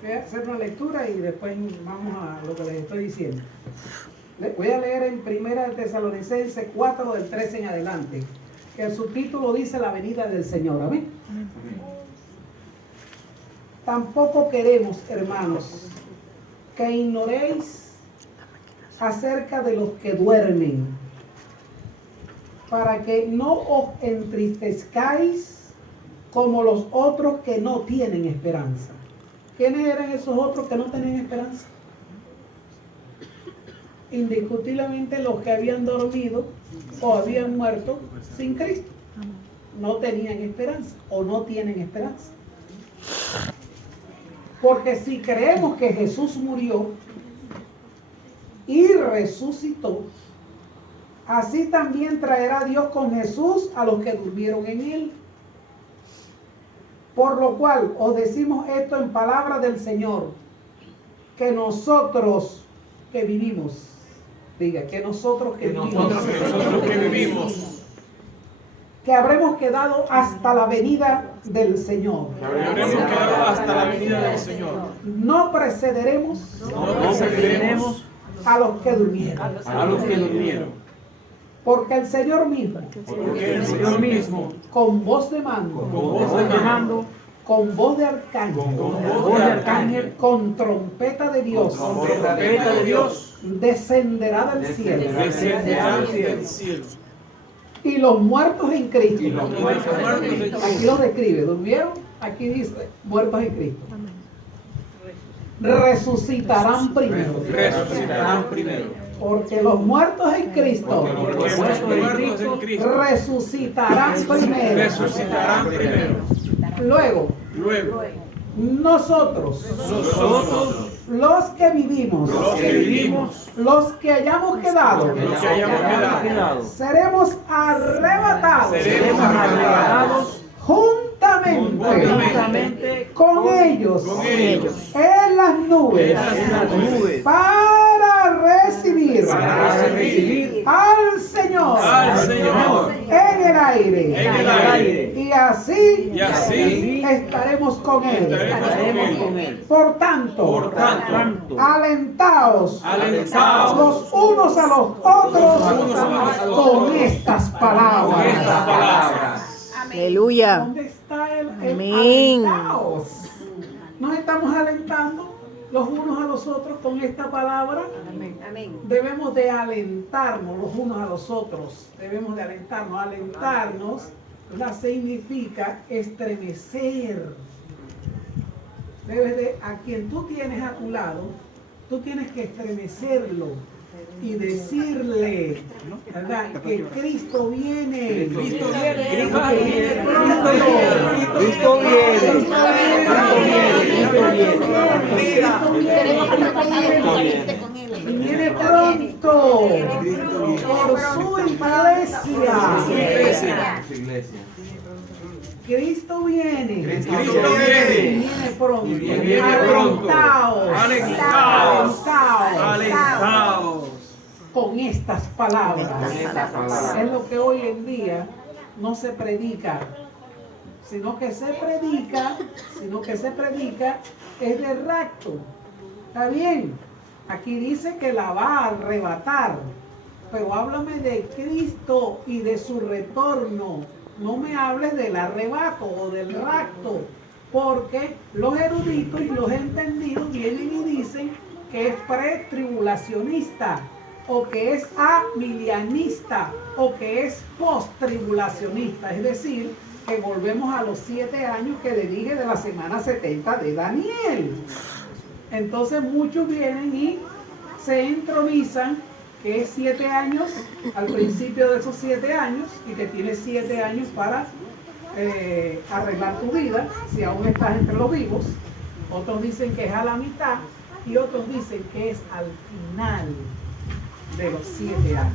Voy a hacer una lectura y después vamos a lo que les estoy diciendo. Voy a leer en primera de Tesalonicenses 4 del 13 en adelante, que el subtítulo dice la venida del Señor. Amén. Tampoco queremos, hermanos, que ignoréis acerca de los que duermen, para que no os entristezcáis como los otros que no tienen esperanza. ¿Quiénes eran esos otros que no tenían esperanza? Indiscutiblemente los que habían dormido o habían muerto sin Cristo. No tenían esperanza o no tienen esperanza. Porque si creemos que Jesús murió y resucitó, así también traerá Dios con Jesús a los que durmieron en él. Por lo cual os decimos esto en palabra del Señor, que nosotros que vivimos, diga, que nosotros que vivimos, que habremos quedado hasta la venida del Señor. No precederemos a los que durmieron. Porque el Señor mismo, con voz de mando, con voz de arcángel, con trompeta de Dios, descenderá del cielo. Y los muertos en Cristo, aquí lo describe, ¿durmieron? Aquí dice, muertos en Cristo, resucitarán primero. Porque los muertos en Cristo resucitarán primero. Luego, nosotros, los que vivimos, los que hayamos quedado, seremos arrebatados juntamente con ellos en las nubes para recibir al Señor en el aire. Y así estaremos con Él. Por tanto, alentaos los unos a los otros con estas palabras. Aleluya. ¿Dónde está el Amén. alentaos? Nos estamos alentando los unos a los otros con esta palabra. Amén. Debemos de alentarnos los unos a los otros. Debemos de alentarnos. Alentarnos significa estremecer. Debes de, a quien tú tienes a tu lado, tú tienes que estremecerlo y decirle, ¿verdad?, que Cristo viene. Cristo viene pronto. Viene pronto por su iglesia. Cristo viene. Viene pronto. Alentaos. con estas palabras. Con estas palabras. Es lo que hoy en día no se predica, sino que se predica es de rapto. Está bien, aquí dice que la va a arrebatar, pero háblame de Cristo y de su retorno. No me hables del arrebato o del rapto, porque los eruditos y los entendidos vienen y dicen que es pretribulacionista, o que es amilianista, o que es post-tribulacionista. Es decir, que volvemos a los 7 años que le dije de la semana 70 de Daniel. Entonces muchos vienen y se entronizan que es 7 años al principio de esos 7 años y que tienes 7 años para arreglar tu vida si aún estás entre los vivos. Otros dicen que es a la mitad y otros dicen que es al final de los 7 años.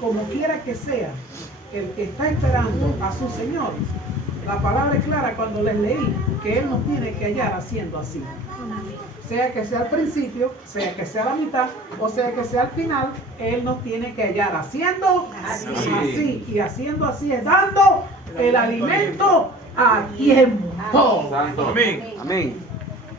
Como quiera que sea, el que está esperando a su Señor, la palabra es clara cuando les leí que Él nos tiene que hallar haciendo así. Sea que sea al principio, sea que sea a la mitad, o sea que sea al final, Él nos tiene que hallar haciendo así. Y haciendo así es dando el alimento a tiempo. Santo. Amén.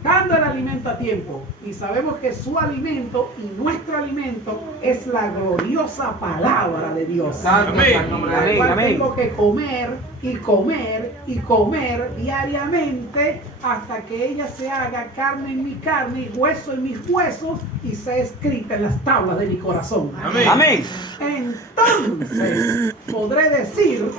Dando el alimento a tiempo. Y sabemos que su alimento y nuestro alimento es la gloriosa palabra de Dios. Santo es el nombre de La Dios. cual Amén. tengo que comer y comer y comer diariamente hasta que ella se haga carne en mi carne y hueso en mis huesos y sea escrita en las tablas de mi corazón. Amén. Entonces podré decir,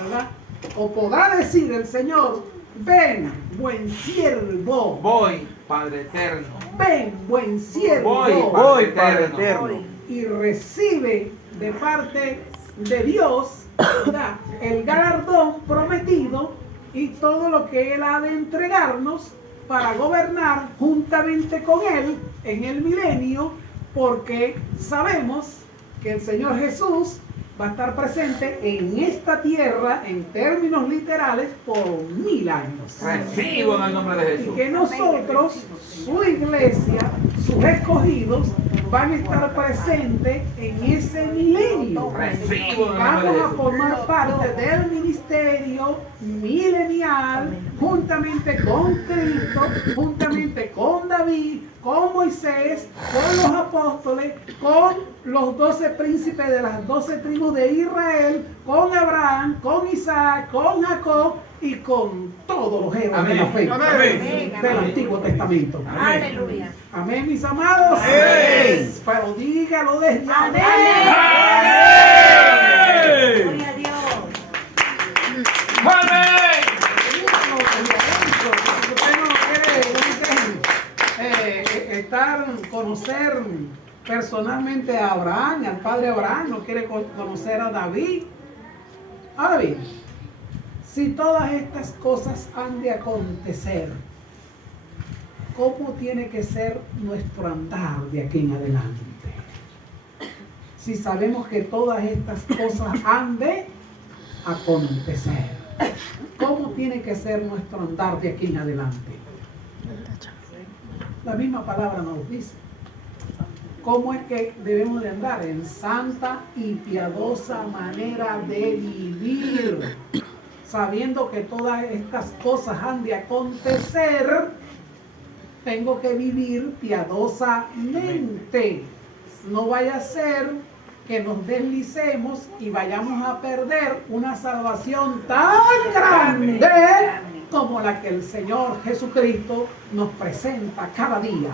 ¿verdad? O podrá decir el Señor: ven, buen siervo. Voy, Padre eterno. Ven, buen siervo. Voy, Voy, Padre Padre eterno. eterno. Y recibe de parte de Dios, ¿verdad?, el galardón prometido y todo lo que Él ha de entregarnos para gobernar juntamente con Él en el milenio, porque sabemos que el Señor Jesús va a estar presente en esta tierra en términos literales por 1000 años. Recibo en el nombre de Y Jesús. que nosotros, su iglesia, sus escogidos, van a estar presentes en ese milenio. Recibo en el nombre de Vamos a Jesús. formar parte del ministerio milenial, juntamente con Cristo, juntamente con David, con Moisés, con los apóstoles, con los 12 príncipes de las 12 tribus de Israel, con Abraham, con Isaac, con Jacob y con todos los héroes de la fe Amén. del Antiguo Testamento. Aleluya. Amén, mis amados. Amén. Pero dígalo desde amén. Gloria a Dios. Amén. Dígalo desde adentro, porque usted no quiere conocer personalmente a Abraham, al padre Abraham, no quiere conocer a David. Ahora bien, si todas estas cosas han de acontecer, ¿cómo tiene que ser nuestro andar de aquí en adelante? Si sabemos que todas estas cosas han de acontecer, ¿cómo tiene que ser nuestro andar de aquí en adelante? La misma palabra nos dice. ¿Cómo es que debemos de andar? En santa y piadosa manera de vivir, sabiendo que todas estas cosas han de acontecer. Tengo que vivir piadosamente. No vaya a ser que nos deslicemos y vayamos a perder una salvación tan grande como la que el Señor Jesucristo nos presenta cada día.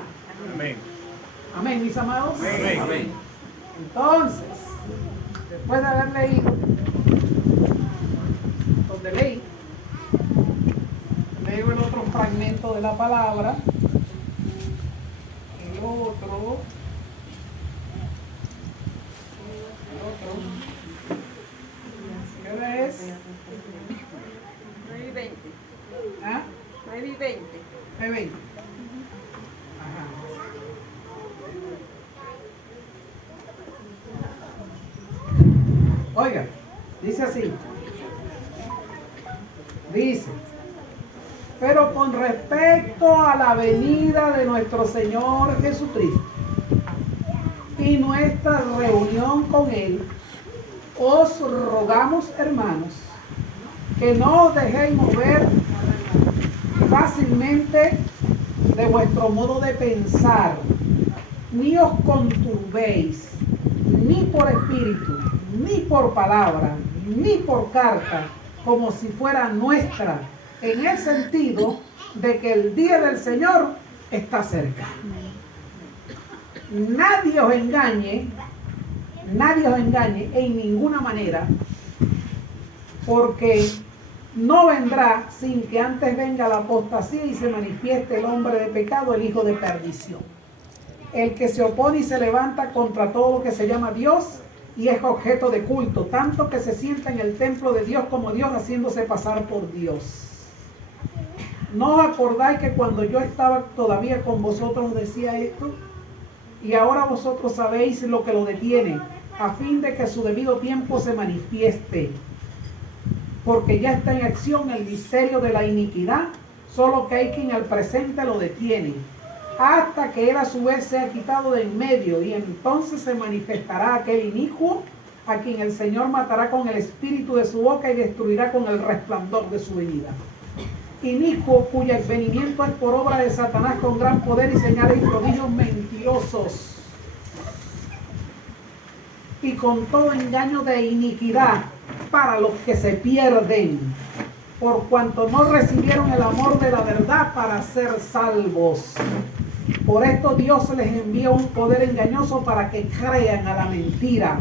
Amén. Amén, mis amados. Amén. Entonces, después de haber leído, donde leí, leo el otro fragmento de la palabra, el otro, ¿qué hora es? 9:20. ¿Ah? 9:20. 20. Ajá. Oiga, dice así. Dice, pero con respecto a la venida de nuestro Señor Jesucristo y y nuestra reunión con Él, os rogamos, hermanos, que no os dejéis mover fácilmente de vuestro modo de pensar, ni os conturbéis, ni por espíritu, ni por palabra, ni por carta, como si fuera nuestra, en el sentido de que el día del Señor está cerca. Nadie os engañe en ninguna manera, porque no vendrá sin que antes venga la apostasía y se manifieste el hombre de pecado, el hijo de perdición, el que se opone y se levanta contra todo lo que se llama Dios y es objeto de culto, tanto que se sienta en el templo de Dios como Dios, haciéndose pasar por Dios. ¿No os acordáis que cuando yo estaba todavía con vosotros decía esto? Y ahora vosotros sabéis lo que lo detiene, a fin de que su debido tiempo se manifieste. Porque ya está en acción el misterio de la iniquidad, solo que hay quien al presente lo detiene, hasta que él a su vez sea quitado de en medio, y entonces se manifestará aquel inicuo, a quien el Señor matará con el espíritu de su boca y destruirá con el resplandor de su venida. Inicuo, cuyo advenimiento es por obra de Satanás con gran poder y señales y prodigios mentirosos, y con todo engaño de iniquidad para los que se pierden, por cuanto no recibieron el amor de la verdad para ser salvos. Por esto Dios les envía un poder engañoso para que crean a la mentira,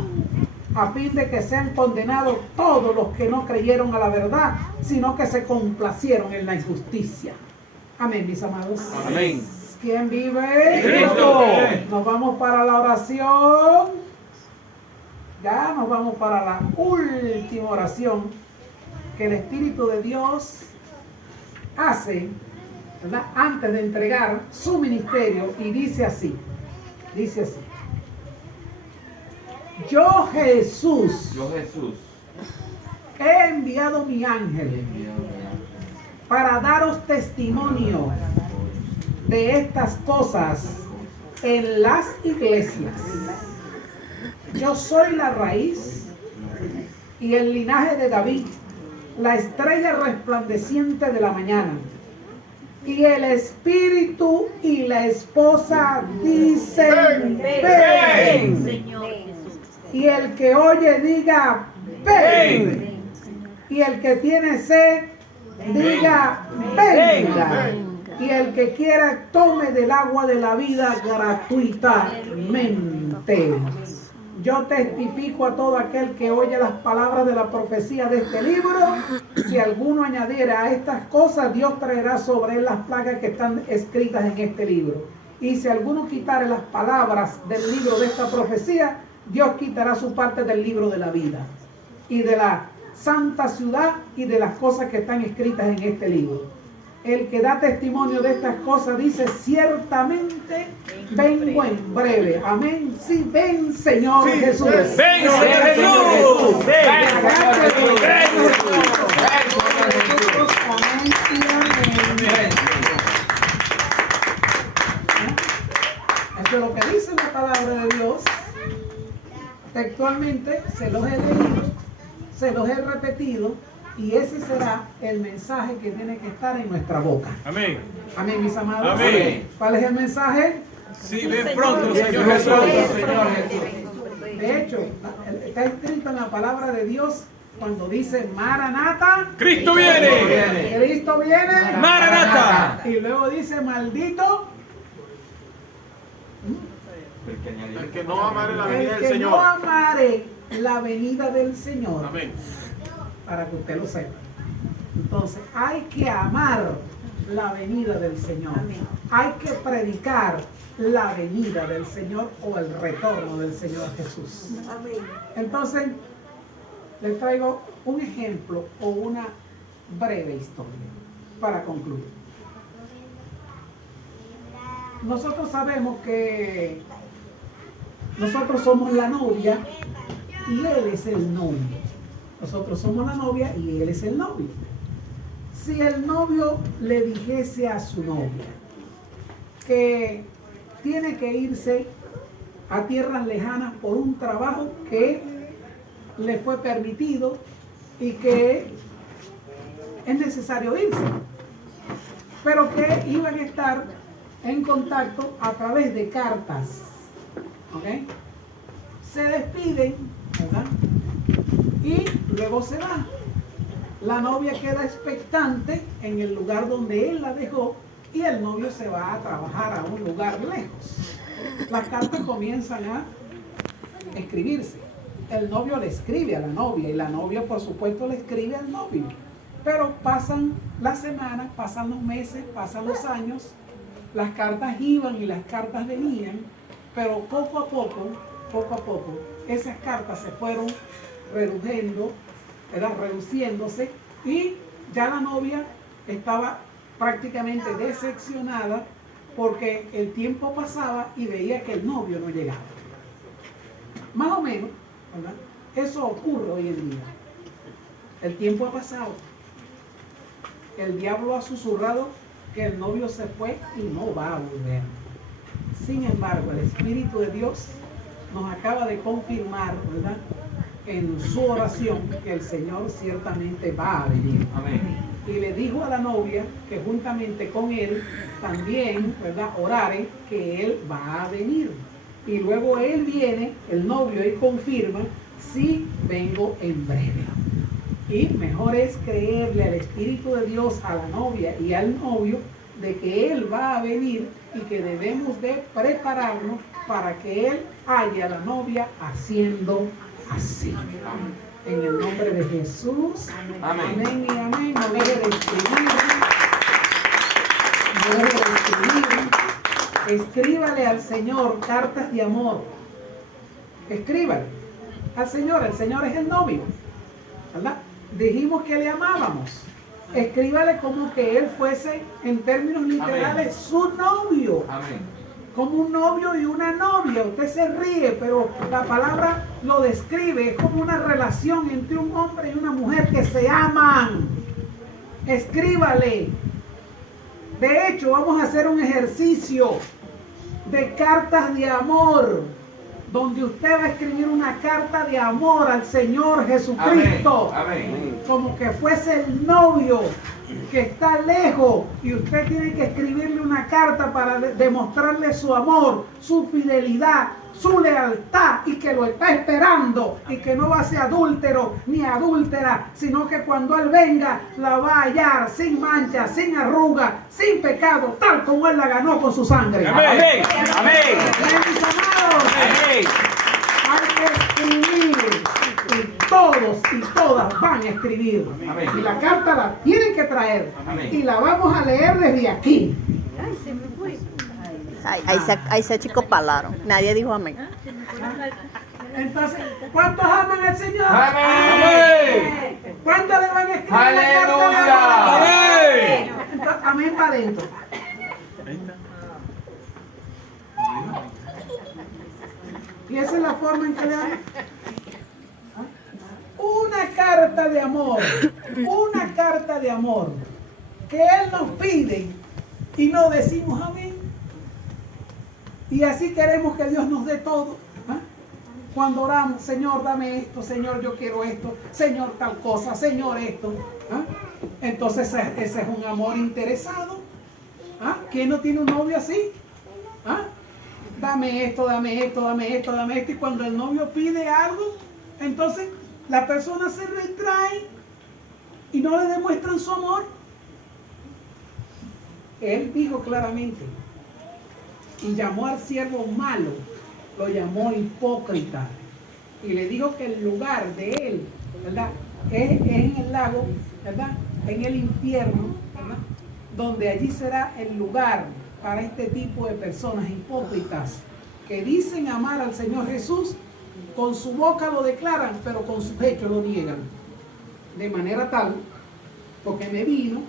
a fin de que sean condenados todos los que no creyeron a la verdad, sino que se complacieron en la injusticia. Amén, mis amados. Amén. ¿Quién vive? Cristo. Nos vamos para la oración. Ya nos vamos para la última oración que el Espíritu de Dios hace, ¿verdad?, antes de entregar su ministerio, y dice así. Yo Jesús he enviado mi ángel para daros testimonio de estas cosas en las iglesias. Yo soy la raíz y el linaje de David, la estrella resplandeciente de la mañana. Y el espíritu y la esposa dicen ven. Señor Jesús. Y el que oye diga ven. Y el que tiene sed diga venga. Y el que quiera tome del agua de la vida gratuitamente. Yo testifico a todo aquel que oye las palabras de la profecía de este libro. Si alguno añadiera a estas cosas, Dios traerá sobre él las plagas que están escritas en este libro. Y si alguno quitare las palabras del libro de esta profecía, Dios quitará su parte del libro de la vida y de la santa ciudad y de las cosas que están escritas en este libro. El que da testimonio de estas cosas dice: ciertamente vengo en breve. Amén. Sí, ven, Señor Jesús. Ven, Señor Jesús. Ven, Esto es lo que dice la palabra de Dios. Textualmente se los he leído, se los he repetido, y ese será el mensaje que tiene que estar en nuestra boca. Amén. Amén, mis amados. Amén. ¿Cuál es el mensaje? Sí, ven pronto, Señor Jesús. De hecho, está escrito en la palabra de Dios cuando dice Maranata. Cristo viene. Cristo viene. Maranata. Y luego dice maldito El que no amare la venida el del que no Señor. amare la venida del Señor. Amén. Para que usted lo sepa. Entonces, hay que amar la venida del Señor. Hay que predicar la venida del Señor o el retorno del Señor Jesús. Entonces, les traigo un ejemplo o una breve historia para concluir. Nosotros sabemos que nosotros somos la novia y Él es el novio. Nosotros somos la novia y Él es el novio. Si el novio le dijese a su novia que tiene que irse a tierras lejanas por un trabajo que le fue permitido y que es necesario irse, pero que iban a estar en contacto a través de cartas. ¿Ok? Se despiden, ¿verdad? Y luego se va. La novia queda expectante en el lugar donde él la dejó y el novio se va a trabajar a un lugar lejos. Las cartas comienzan a escribirse. El novio le escribe a la novia y la novia, por supuesto, le escribe al novio. Pero pasan las semanas, pasan los meses, pasan los años, las cartas iban y las cartas venían, pero poco a poco, esas cartas se fueron reduciéndose y ya la novia estaba prácticamente decepcionada porque el tiempo pasaba y veía que el novio no llegaba. Más o menos, ¿verdad? Eso ocurre hoy en día. El tiempo ha pasado. El diablo ha susurrado que el novio se fue y no va a volver. Sin embargo, el Espíritu de Dios nos acaba de confirmar, ¿verdad?, en su oración que el Señor ciertamente va a venir. Amén. Y le dijo a la novia que juntamente con él también, ¿verdad?, orare que él va a venir. Y luego él viene, el novio, y confirma: sí, vengo en breve. Y mejor es creerle al Espíritu de Dios, a la novia y al novio, de que él va a venir y que debemos de prepararnos para que él haya a la novia haciendo así. En el nombre de Jesús. Amén. Amén y amén. No deje de escribir. No deje de escribir. Escríbale al Señor cartas de amor. Escríbale al Señor. El Señor es el novio, ¿verdad? Dijimos que le amábamos. Escríbale como que él fuese, en términos literales, su novio. Amén. Como un novio y una novia. Usted se ríe, pero la palabra lo describe. Es como una relación entre un hombre y una mujer que se aman. Escríbale. De hecho, vamos a hacer un ejercicio de cartas de amor, donde usted va a escribir una carta de amor al Señor Jesucristo. Amén. Amén. Como que fuese el novio que está lejos y usted tiene que escribirle una carta para demostrarle su amor, su fidelidad, su lealtad, y que lo está esperando y que no va a ser adúltero ni adúltera, sino que cuando él venga la va a hallar sin mancha, sin arruga, sin pecado, tal como él la ganó con su sangre. Amén. Amén. Mis amados, Amén. hay que escribir y todos y todas van a escribir. Amén. Y la carta la tienen que traer. Amén. Y la vamos a leer desde aquí. Ay, se me fue. Ahí se achicopalaron. Nadie dijo amén. Entonces, ¿cuántos aman al Señor? Amén. ¿Cuántos le van a escribir Aleluya. la carta de amor? Amén. Entonces, amén para adentro. Y esa es la forma en que le dan. Una carta de amor. Una carta de amor. Que Él nos pide y no decimos amén. Y así queremos que Dios nos dé todo. ¿Ah? Cuando oramos: Señor, dame esto, Señor, yo quiero esto, Señor, tal cosa, Señor, esto. ¿Ah? Entonces ese es un amor interesado. ¿Ah? ¿Quién no tiene un novio así? ¿Ah? Dame esto, dame esto, dame esto, dame esto. Y cuando el novio pide algo, entonces la persona se retrae y no le demuestran su amor. Él dijo claramente, y llamó al siervo malo, lo llamó hipócrita, y le dijo que el lugar de él, ¿verdad?, es en el lago, ¿verdad?, en el infierno, ¿verdad?, donde allí será el lugar para este tipo de personas hipócritas que dicen amar al Señor Jesús, con su boca lo declaran, pero con sus hechos lo niegan. De manera tal, porque me vino,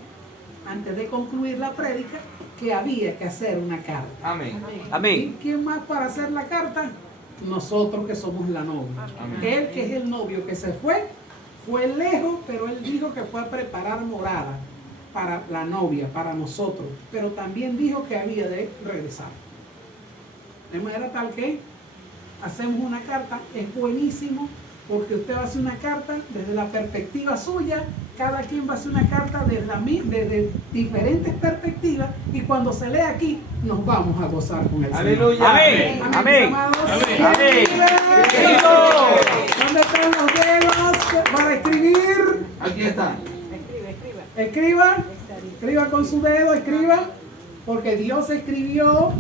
antes de concluir la prédica, que había que hacer una carta. Amén. Amén. ¿Y quién más para hacer la carta? Nosotros, que somos la novia. Amén. Él, que es el novio que se fue lejos, pero él dijo que fue a preparar morada para la novia, para nosotros. Pero también dijo que había de regresar. De manera tal que hacemos una carta, es buenísimo porque usted va a hacer una carta desde la perspectiva suya, cada quien va a hacer una carta desde diferentes perspectivas y cuando se lee aquí nos vamos a gozar con el Señor. Aleluya. Amén. Amén, Amén. mis amados. Amén. Escribe. ¿Dónde están los dedos para escribir? Aquí está. Escriba con su dedo, escriba, porque Dios escribió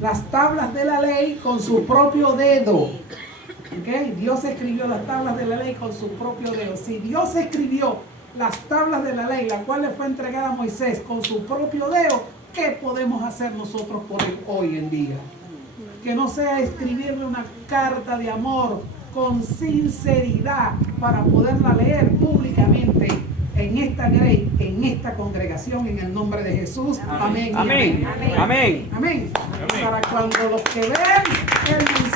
las tablas de la ley con su propio dedo. ¿Ok? Dios escribió las tablas de la ley con su propio dedo. Si Dios escribió las tablas de la ley, la cual le fue entregada a Moisés con su propio dedo, ¿qué podemos hacer nosotros por él hoy en día? Que no sea escribirle una carta de amor con sinceridad para poderla leer públicamente en esta grey, en esta congregación, en el nombre de Jesús. Amén. y Amén. Amén. Amén. Amén. Para cuando los que ven el mensaje